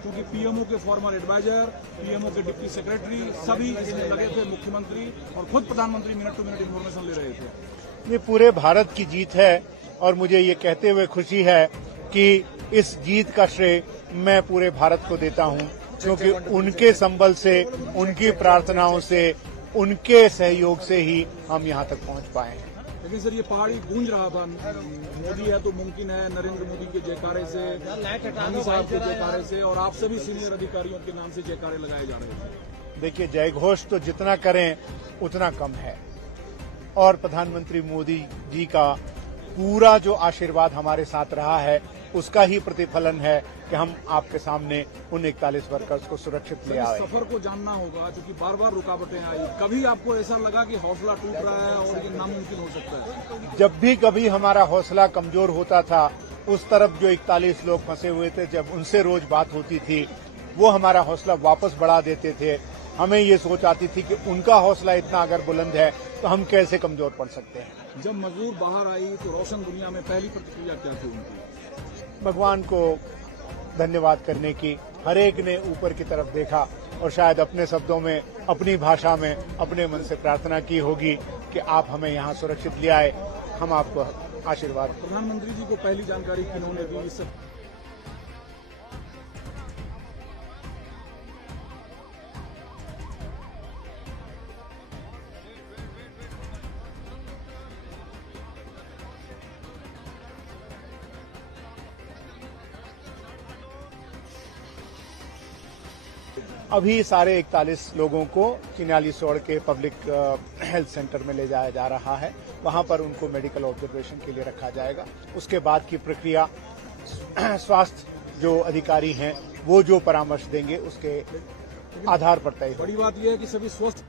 क्योंकि पीएमओ के फॉर्मर एडवाइजर, पीएमओ के डिप्टी सेक्रेटरी सभी इसमें लगे थे, मुख्यमंत्री और खुद प्रधानमंत्री मिनट टू मिनट इन्फॉर्मेशन ले रहे थे। ये पूरे भारत की जीत है और मुझे ये कहते हुए खुशी है कि इस जीत का श्रेय मैं पूरे भारत को देता हूँ, क्योंकि उनके संबल से, उनकी प्रार्थनाओं से, उनके सहयोग से ही हम यहाँ तक पहुँच पाए हैं। लेकिन सर, ये पहाड़ी गूंज रहा था, मोदी है तो मुमकिन है, नरेंद्र मोदी के जयकारे से, गांधी साहब के जयकारे से, और आप सभी सीनियर अधिकारियों के नाम से जयकारे लगाए जा रहे थे। देखिए, जय घोष तो जितना करें उतना कम है, और प्रधानमंत्री मोदी जी का पूरा जो आशीर्वाद हमारे साथ रहा है उसका ही प्रतिफलन है कि हम आपके सामने उन 41 वर्कर्स को सुरक्षित ले आए। सफर को जानना होगा, क्योंकि बार बार रुकावटें आई, कभी आपको ऐसा लगा कि हौसला टूट रहा है और ये नामुमकिन हो सकता है? जब भी कभी हमारा हौसला कमजोर होता था, उस तरफ जो 41 लोग फंसे हुए थे, जब उनसे रोज बात होती थी, वो हमारा हौसला वापस बढ़ा देते थे। हमें ये सोच आती थी कि उनका हौसला इतना अगर बुलंद है तो हम कैसे कमजोर पड़ सकते हैं। जब मजदूर बाहर आई तो रोशन दुनिया में पहली प्रतिक्रिया क्या थी उनकी? भगवान को धन्यवाद करने की, हर एक ने ऊपर की तरफ देखा और शायद अपने शब्दों में, अपनी भाषा में, अपने मन से प्रार्थना की होगी कि आप हमें यहाँ सुरक्षित ले आए, हम आपको आशीर्वाद। प्रधानमंत्री जी को पहली जानकारी किन्होंने दी? इस अभी सारे 41 लोगों को चिन्यालीसौड़ के पब्लिक हेल्थ सेंटर में ले जाया जा रहा है। वहां पर उनको मेडिकल ऑब्जर्वेशन के लिए रखा जाएगा। उसके बाद की प्रक्रिया स्वास्थ्य जो अधिकारी हैं वो जो परामर्श देंगे उसके आधार पर तय। बड़ी बात यह है कि सभी स्वस्थ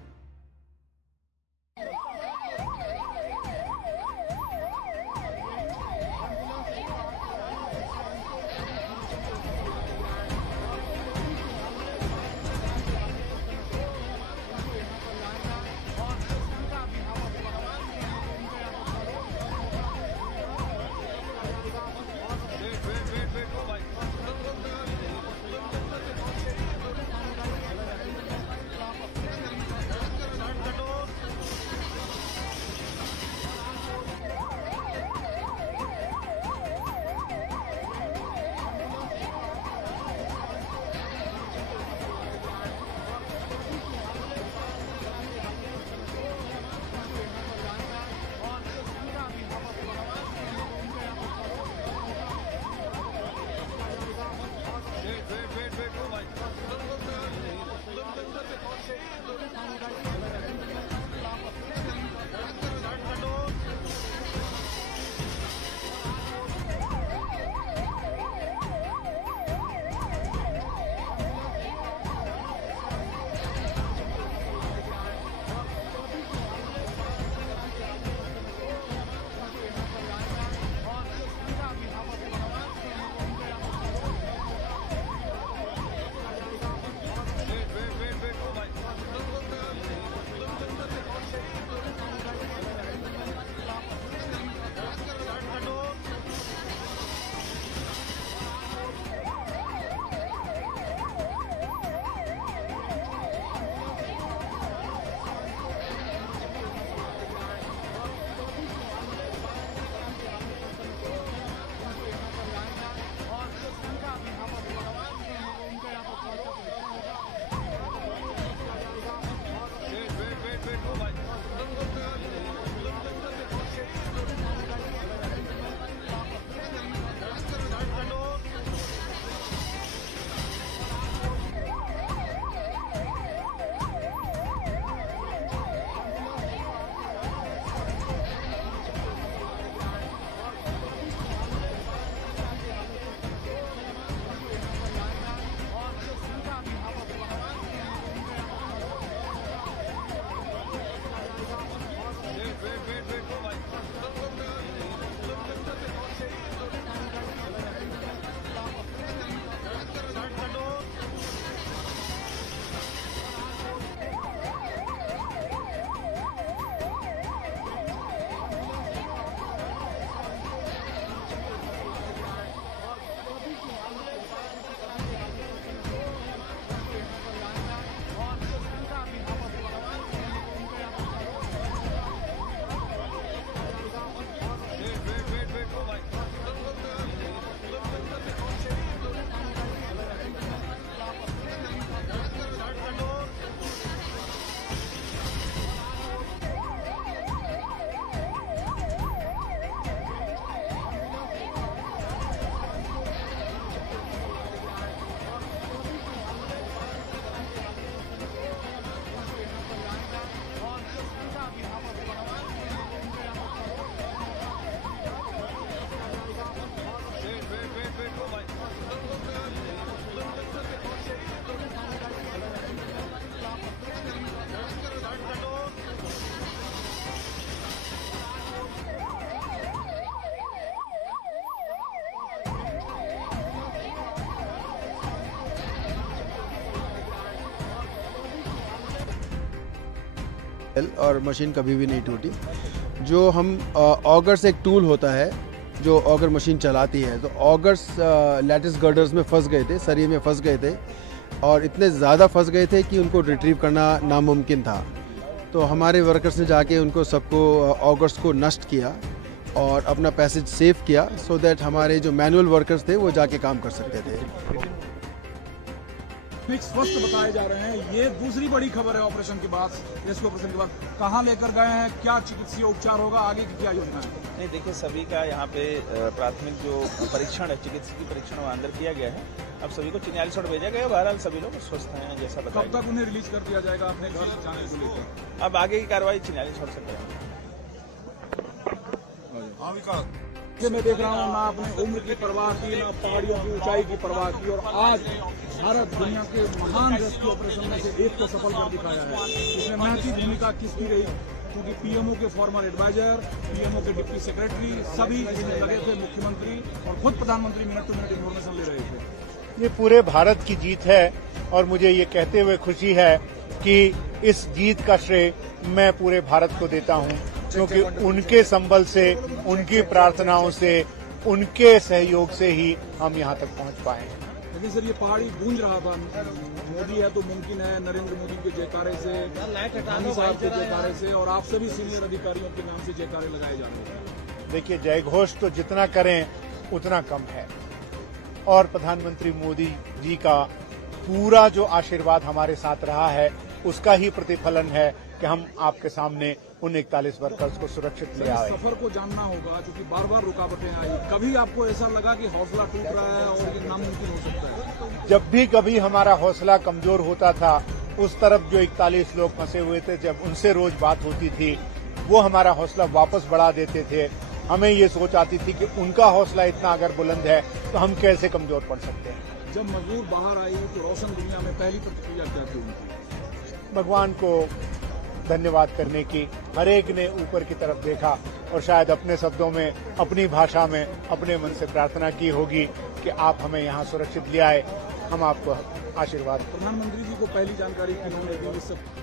और मशीन कभी भी नहीं टूटी। जो हम ऑगर्स एक टूल होता है जो ऑगर मशीन चलाती है, तो ऑगर्स लैटिस गर्डर्स में फंस गए थे, सरिये में फंस गए थे और इतने ज़्यादा फंस गए थे कि उनको रिट्रीव करना नामुमकिन था। तो हमारे वर्कर्स ने जाके उनको सबको ऑगर्स को नष्ट किया और अपना पैसेज सेव किया, सो दैट हमारे जो मैनुअल वर्कर्स थे वो जाके काम कर सकते थे। स्वस्थ बताए जा रहे हैं। ये दूसरी बड़ी खबर है ऑपरेशन के बाद, रेस्क्यू ऑपरेशन के बाद। कहाँ लेकर गए हैं, क्या चिकित्सीय उपचार होगा, आगे की क्या योजना है? नहीं, देखिए सभी का यहाँ पे प्राथमिक जो परीक्षण है, चिकित्सकीय परीक्षण वहाँ अंदर किया गया है। अब सभी को चिन्यालीसौड़ भेजा गया। बहरहाल सभी लोग स्वस्थ हैं जैसा बताया। कब तक उन्हें रिलीज कर दिया जाएगा अपने घर जाने को लेकर? अब आगे की कार्रवाई चिन्यालीसौड़ से करेंगे। मैं देख रहा हूँ ना अपने उम्र की परवाह की, ना पहाड़ियों की ऊंचाई की परवाह की, और आज भारत दुनिया के महान रेस्क्यू ऑपरेशन में से एक को सफल कर दिखाया है। इसमें महती भूमिका किसकी रही? क्योंकि पीएमओ के फॉर्मर एडवाइजर, पीएमओ के डिप्टी सेक्रेटरी सभी इसमें लगे थे, मुख्यमंत्री और खुद प्रधानमंत्री मिनट टू मिनट इन्फॉर्मेशन ले रहे थे। ये पूरे भारत की जीत है और मुझे ये कहते हुए खुशी है कि इस जीत का श्रेय मैं पूरे भारत को देता हूँ, क्योंकि उनके संबल से, उनकी प्रार्थनाओं से, उनके सहयोग से ही हम यहाँ तक पहुँच पाए हैं। लेकिन सर ये पहाड़ी गूंज रहा था, मोदी है तो मुमकिन है, नरेंद्र मोदी के जयकारे से, गांधी साहब के जयकारे से, और आप सभी सीनियर अधिकारियों के नाम से जयकारे लगाए जा रहे हैं। देखिए, जय घोष तो जितना करें उतना कम है, और प्रधानमंत्री मोदी जी का पूरा जो आशीर्वाद हमारे साथ रहा है उसका ही प्रतिफलन है कि हम आपके सामने उन 41 वर्कर्स को सुरक्षित ले आए। सफर को जानना होगा क्योंकि बार बार रुकावटें आई। कभी आपको ऐसा लगा कि हौसला टूट रहा है और ये नामुमकिन हो सकता है? जब भी कभी हमारा हौसला कमजोर होता था, उस तरफ जो 41 लोग फंसे हुए थे, जब उनसे रोज बात होती थी, वो हमारा हौसला वापस बढ़ा देते थे। हमें ये सोच आती थी कि उनका हौसला इतना अगर बुलंद है तो हम कैसे कमजोर पड़ सकते हैं। जब मजदूर बाहर आई तो रोशन दुनिया में पहली प्रतिक्रिया क्या थी उनकी? भगवान को धन्यवाद करने की। हर एक ने ऊपर की तरफ देखा और शायद अपने शब्दों में, अपनी भाषा में, अपने मन से प्रार्थना की होगी कि आप हमें यहाँ सुरक्षित ले आए, हम आपको आशीर्वाद। प्रधानमंत्री जी को पहली जानकारी किन्होंने दी? इस सब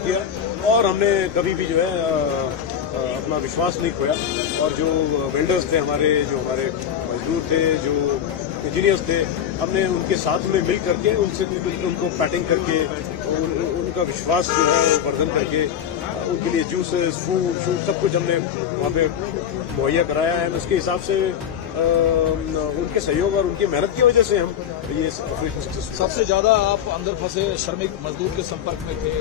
किया और हमने कभी भी जो है अपना विश्वास नहीं खोया। और जो वेंडर्स थे हमारे, जो हमारे मजदूर थे, जो इंजीनियर्स थे, हमने उनके साथ में मिल करके उनसे उनको पैटिंग करके और उनका विश्वास जो है वर्धन करके उनके लिए जूसेस, फूड सब कुछ हमने वहाँ पे मुहैया कराया है। उसके हिसाब से उनके सहयोग और उनकी मेहनत की वजह से हम ये ऑपरेशन सक्सेसफुल। सबसे ज्यादा आप अंदर फंसे श्रमिक मजदूर के संपर्क में थे,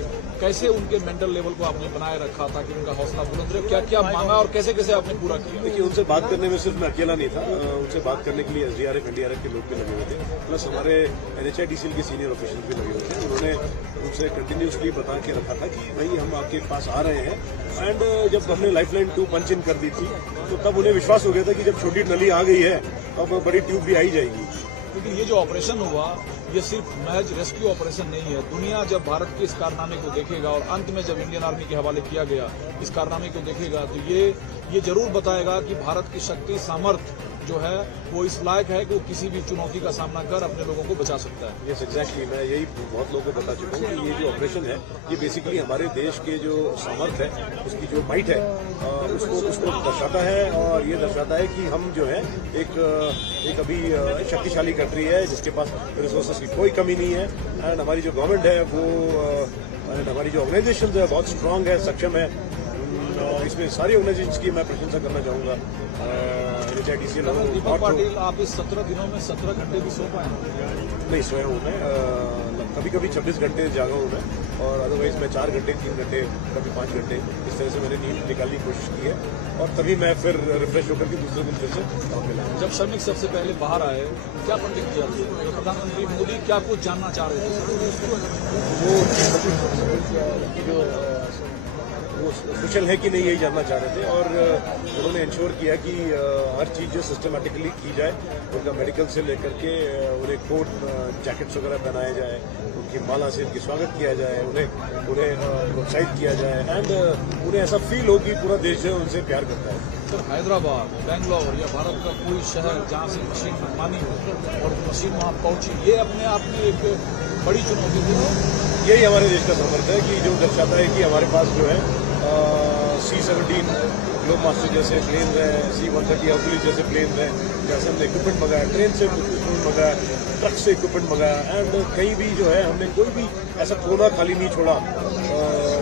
कैसे उनके मेंटल लेवल को आपने बनाए रखा ताकि उनका हौसला बुलंद रहे? क्या क्या मांगा और कैसे कैसे आपने पूरा किया? देखिए, उनसे बात करने में सिर्फ मैं अकेला नहीं था, उनसे बात करने के लिए एसडीआरएफ एनडीआरएफ के लोग भी लगे हुए थे, प्लस हमारे एनएचआईडीसीएल के सीनियर ऑफिसर भी लगे हुए थे। उन्होंने उनसे कंटिन्यूसली बता के रखा था कि भाई हम आपके पास आ रहे हैं। एंड जब हमने लाइफलाइन 2 पंच इन कर दी थी तो तब उन्हें विश्वास हो गया था कि जब छोटी नली आ गई है अब बड़ी ट्यूब भी आई जाएगी। क्योंकि ये जो ऑपरेशन हुआ ये सिर्फ महज रेस्क्यू ऑपरेशन नहीं है। दुनिया जब भारत के इस कारनामे को देखेगा और अंत में जब इंडियन आर्मी के हवाले किया गया इस कारनामे को देखेगा तो ये जरूर बताएगा कि भारत की शक्ति सामर्थ्य जो है वो इस लायक है कि वो किसी भी चुनौती का सामना कर अपने लोगों को बचा सकता है। Yes, exactly. मैं यही बहुत लोगों को बता चुका हूँ कि ये जो ऑपरेशन है ये बेसिकली हमारे देश के जो सामर्थ्य है, उसकी जो माइट है, उसको दर्शाता है। और ये दर्शाता है कि हम जो है एक अभी शक्तिशाली कंट्री है जिसके पास रिसोर्सेज की कोई कमी नहीं है। एंड हमारी जो गवर्नमेंट है वो हमारी जो ऑर्गेनाइजेशन है बहुत स्ट्रांग है, सक्षम है। इसमें सारी ऑर्गेनाइजेशन की मैं प्रशंसा करना चाहूंगा। दीपक पाटिल, आप इस 17 दिनों में 17 घंटे भी सो पाए? नहीं सोया हूँ मैं, कभी कभी 26 घंटे जागा हूँ मैं, और अदरवाइज मैं 4 घंटे 3 घंटे कभी 5 घंटे इस तरह से मैंने नींद निकालने की कोशिश की है। और तभी मैं फिर रिफ्रेश होकर के दूसरे दिन फिर से काम मिला। जब श्रमिक सबसे पहले बाहर आए क्या प्रतिक्रिया थी? प्रधानमंत्री मोदी क्या कुछ जानना चाह रहे थे? वो कुशल है कि नहीं यही जानना चाह रहे थे। और उन्होंने इंश्योर किया कि हर चीज़ जो सिस्टमेटिकली की जाए, उनका मेडिकल से लेकर के उन्हें कोट जैकेट्स वगैरह पहनाया जाए, उनकी माला से उनकी स्वागत किया जाए, उन्हें प्रोत्साहित किया जाए। एंड उन्हें ऐसा फील हो कि पूरा देश जो उनसे प्यार करता है। सर, हैदराबाद, बेंगलोर या भारत का कोई शहर जहाँ से मशीन मानी हो और मशीन वहाँ पहुंची, ये अपने आप में एक बड़ी चुनौती थी। यही हमारे देश का सामर्थ्य है कि जो दर्शाता है कि हमारे पास जो है C-17 ग्लोब मास्टर जैसे प्लेन है, C-130 हर्कुलिस जैसे प्लेन है, जैसे हमने इक्विपमेंट मंगाया, ट्रेन से इक्विपमेंट मंगाया, ट्रक से इक्विपमेंट मंगाया। एंड कहीं भी जो है हमने कोई भी ऐसा कोना खाली नहीं छोड़ा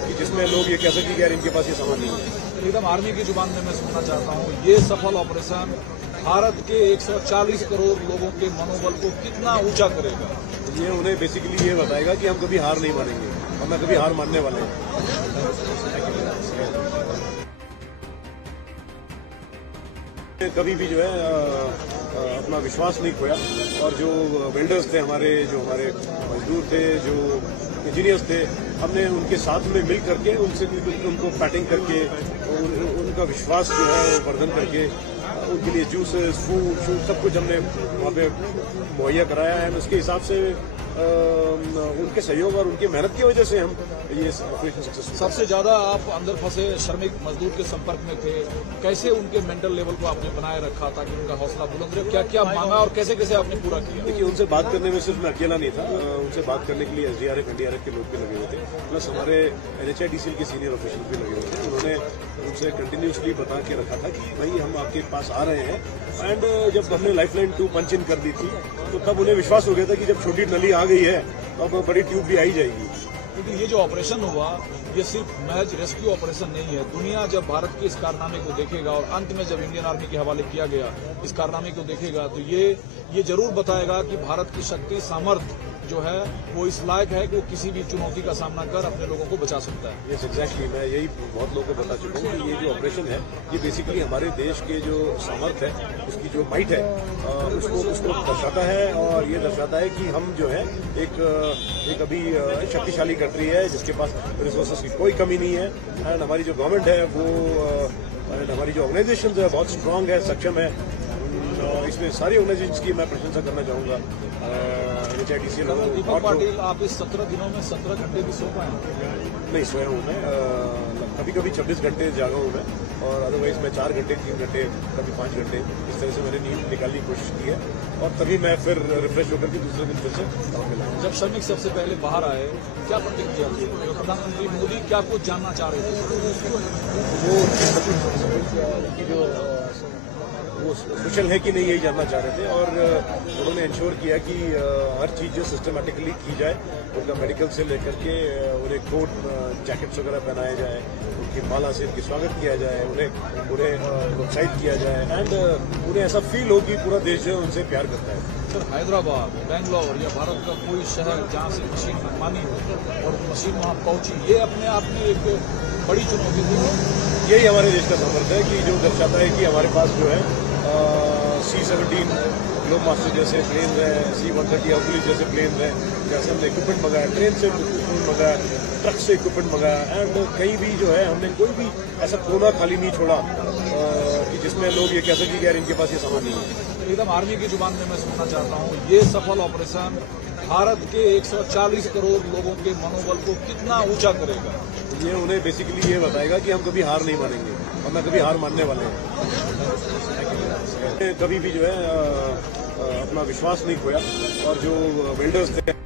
कि जिसमें लोग ये कह सकें कि यार इनके पास ये सामान नहीं है। एकदम आर्मी की जुबान में मैं सुनना चाहता हूँ, ये सफल ऑपरेशन भारत के 140 करोड़ लोगों के मनोबल को कितना ऊंचा करेगा? ये उन्हें बेसिकली ये बताएगा कि हम कभी हार नहीं मानेंगे और मैं कभी हार मानने वाले हैं। कभी भी जो है अपना विश्वास नहीं खोया। और जो वेल्डर्स थे हमारे, जो हमारे मजदूर थे, जो इंजीनियर्स थे, हमने उनके साथ में मिल करके उनको पैटिंग करके उनका विश्वास जो है वो वर्धन करके उनके लिए जूसेस, फूड सब कुछ हमने वहाँ पे मुहैया कराया है। उसके हिसाब से उनके सहयोग और उनकी मेहनत की वजह से हम ये ऑपरेशन सक्सेसफुल। सबसे ज्यादा आप अंदर फंसे श्रमिक मजदूर के संपर्क में थे, कैसे उनके मेंटल लेवल को आपने बनाए रखा ताकि उनका हौसला बुलंद रहे? क्या क्या मांगा और कैसे कैसे आपने पूरा किया? देखिए, उनसे बात करने में सिर्फ मैं अकेला नहीं था, उनसे बात करने के लिए एसडीआरएफ एनडीआरएफ के लोग भी लगे हुए थे, प्लस हमारे एनएचआईडीसीएल के सीनियर ऑफिसर भी लगे हुए थे। उन्होंने उनसे कंटिन्यूसली बता के रखा था कि भाई हम आपके पास आ रहे हैं। एंड जब हमने लाइफलाइन 2 पंच इन कर दी थी तो तब उन्हें विश्वास हो गया था कि जब छोटी नली आ गई है अब बड़ी ट्यूब भी आई जाएगी। क्योंकि ये जो ऑपरेशन हुआ ये सिर्फ महज रेस्क्यू ऑपरेशन नहीं है। दुनिया जब भारत के इस कारनामे को देखेगा और अंत में जब इंडियन आर्मी के हवाले किया गया इस कारनामे को देखेगा तो ये जरूर बताएगा कि भारत की शक्ति सामर्थ्य जो है वो इस लायक है कि वो किसी भी चुनौती का सामना कर अपने लोगों को बचा सकता है। Yes, exactly. मैं यही बहुत लोगों को बता चुका हूँ कि ये जो ऑपरेशन है ये बेसिकली हमारे देश के जो सामर्थ्य है, उसकी जो माइट है, उसको दर्शाता है। और ये दर्शाता है कि हम जो है एक अभी शक्तिशाली कंट्री है जिसके पास रिसोर्सेज की कोई कमी नहीं है। एंड हमारी जो गवर्नमेंट है वो हमारी जो ऑर्गेनाइजेशन है बहुत स्ट्रांग है, सक्षम है। इसमें सारी ऑर्गेनाइजेशन की मैं प्रशंसा करना चाहूंगा। दीपक पाटिल, आप इस 17 दिनों में 17 घंटे भी सो पाए? नहीं सोया हूँ मैं, कभी कभी 26 घंटे जागा हूँ मैं, और अदरवाइज मैं 4 घंटे 3 घंटे कभी 5 घंटे इस तरह से मैंने नींद निकालने की कोशिश की है। और तभी मैं फिर रिफ्रेश होकर के दूसरे दिन फिर से काम मिला। जब श्रमिक सबसे पहले बाहर आए क्या प्रतिक्रिया थी? प्रधानमंत्री मोदी क्या कुछ जानना चाह रहे थे? वो कुशल है कि नहीं, यही जानना चाह रहे थे। और उन्होंने इंश्योर किया कि हर चीज़ जो सिस्टमेटिकली की जाए, उनका मेडिकल से लेकर के उन्हें कोट जैकेट्स वगैरह पहनाए जाए, उनकी माला से उनकी स्वागत किया जाए, उन्हें प्रोत्साहित किया जाए एंड उन्हें ऐसा फील हो कि पूरा देश जो है उनसे प्यार करता है। सर, हैदराबाद, बेंगलोर या भारत का कोई शहर जहाँ से मशीन मनमानी हो और मशीन वहाँ पहुँची, ये अपने आप में एक बड़ी चुनौती थी। यही हमारे देश का सामर्थ्य है कि जो दर्शाता है कि हमारे पास जो है C-17 ग्लोब मास्टर जैसे प्लेन है, C-130 हर्कुलिस जैसे प्लेन है, जैसे हमने इक्विपमेंट मंगाया, ट्रेन से इक्विपमेंट मंगाया, ट्रक से इक्विपमेंट मंगाया एंड कहीं भी जो है हमने कोई भी ऐसा कोना खाली नहीं छोड़ा कि जिसमें लोग ये कह सकें कि यार इनके पास ये सामान नहीं है। एकदम आर्मी की जुबान में मैं सुनना चाहता हूँ, ये सफल ऑपरेशन भारत के 140 करोड़ लोगों के मनोबल को कितना ऊंचा करेगा? ये उन्हें बेसिकली ये बताएगा कि हम कभी हार नहीं मानेंगे और मैं कभी हार मानने वाले हैं। कभी भी जो है अपना विश्वास नहीं खोया और जो बिल्डर्स थे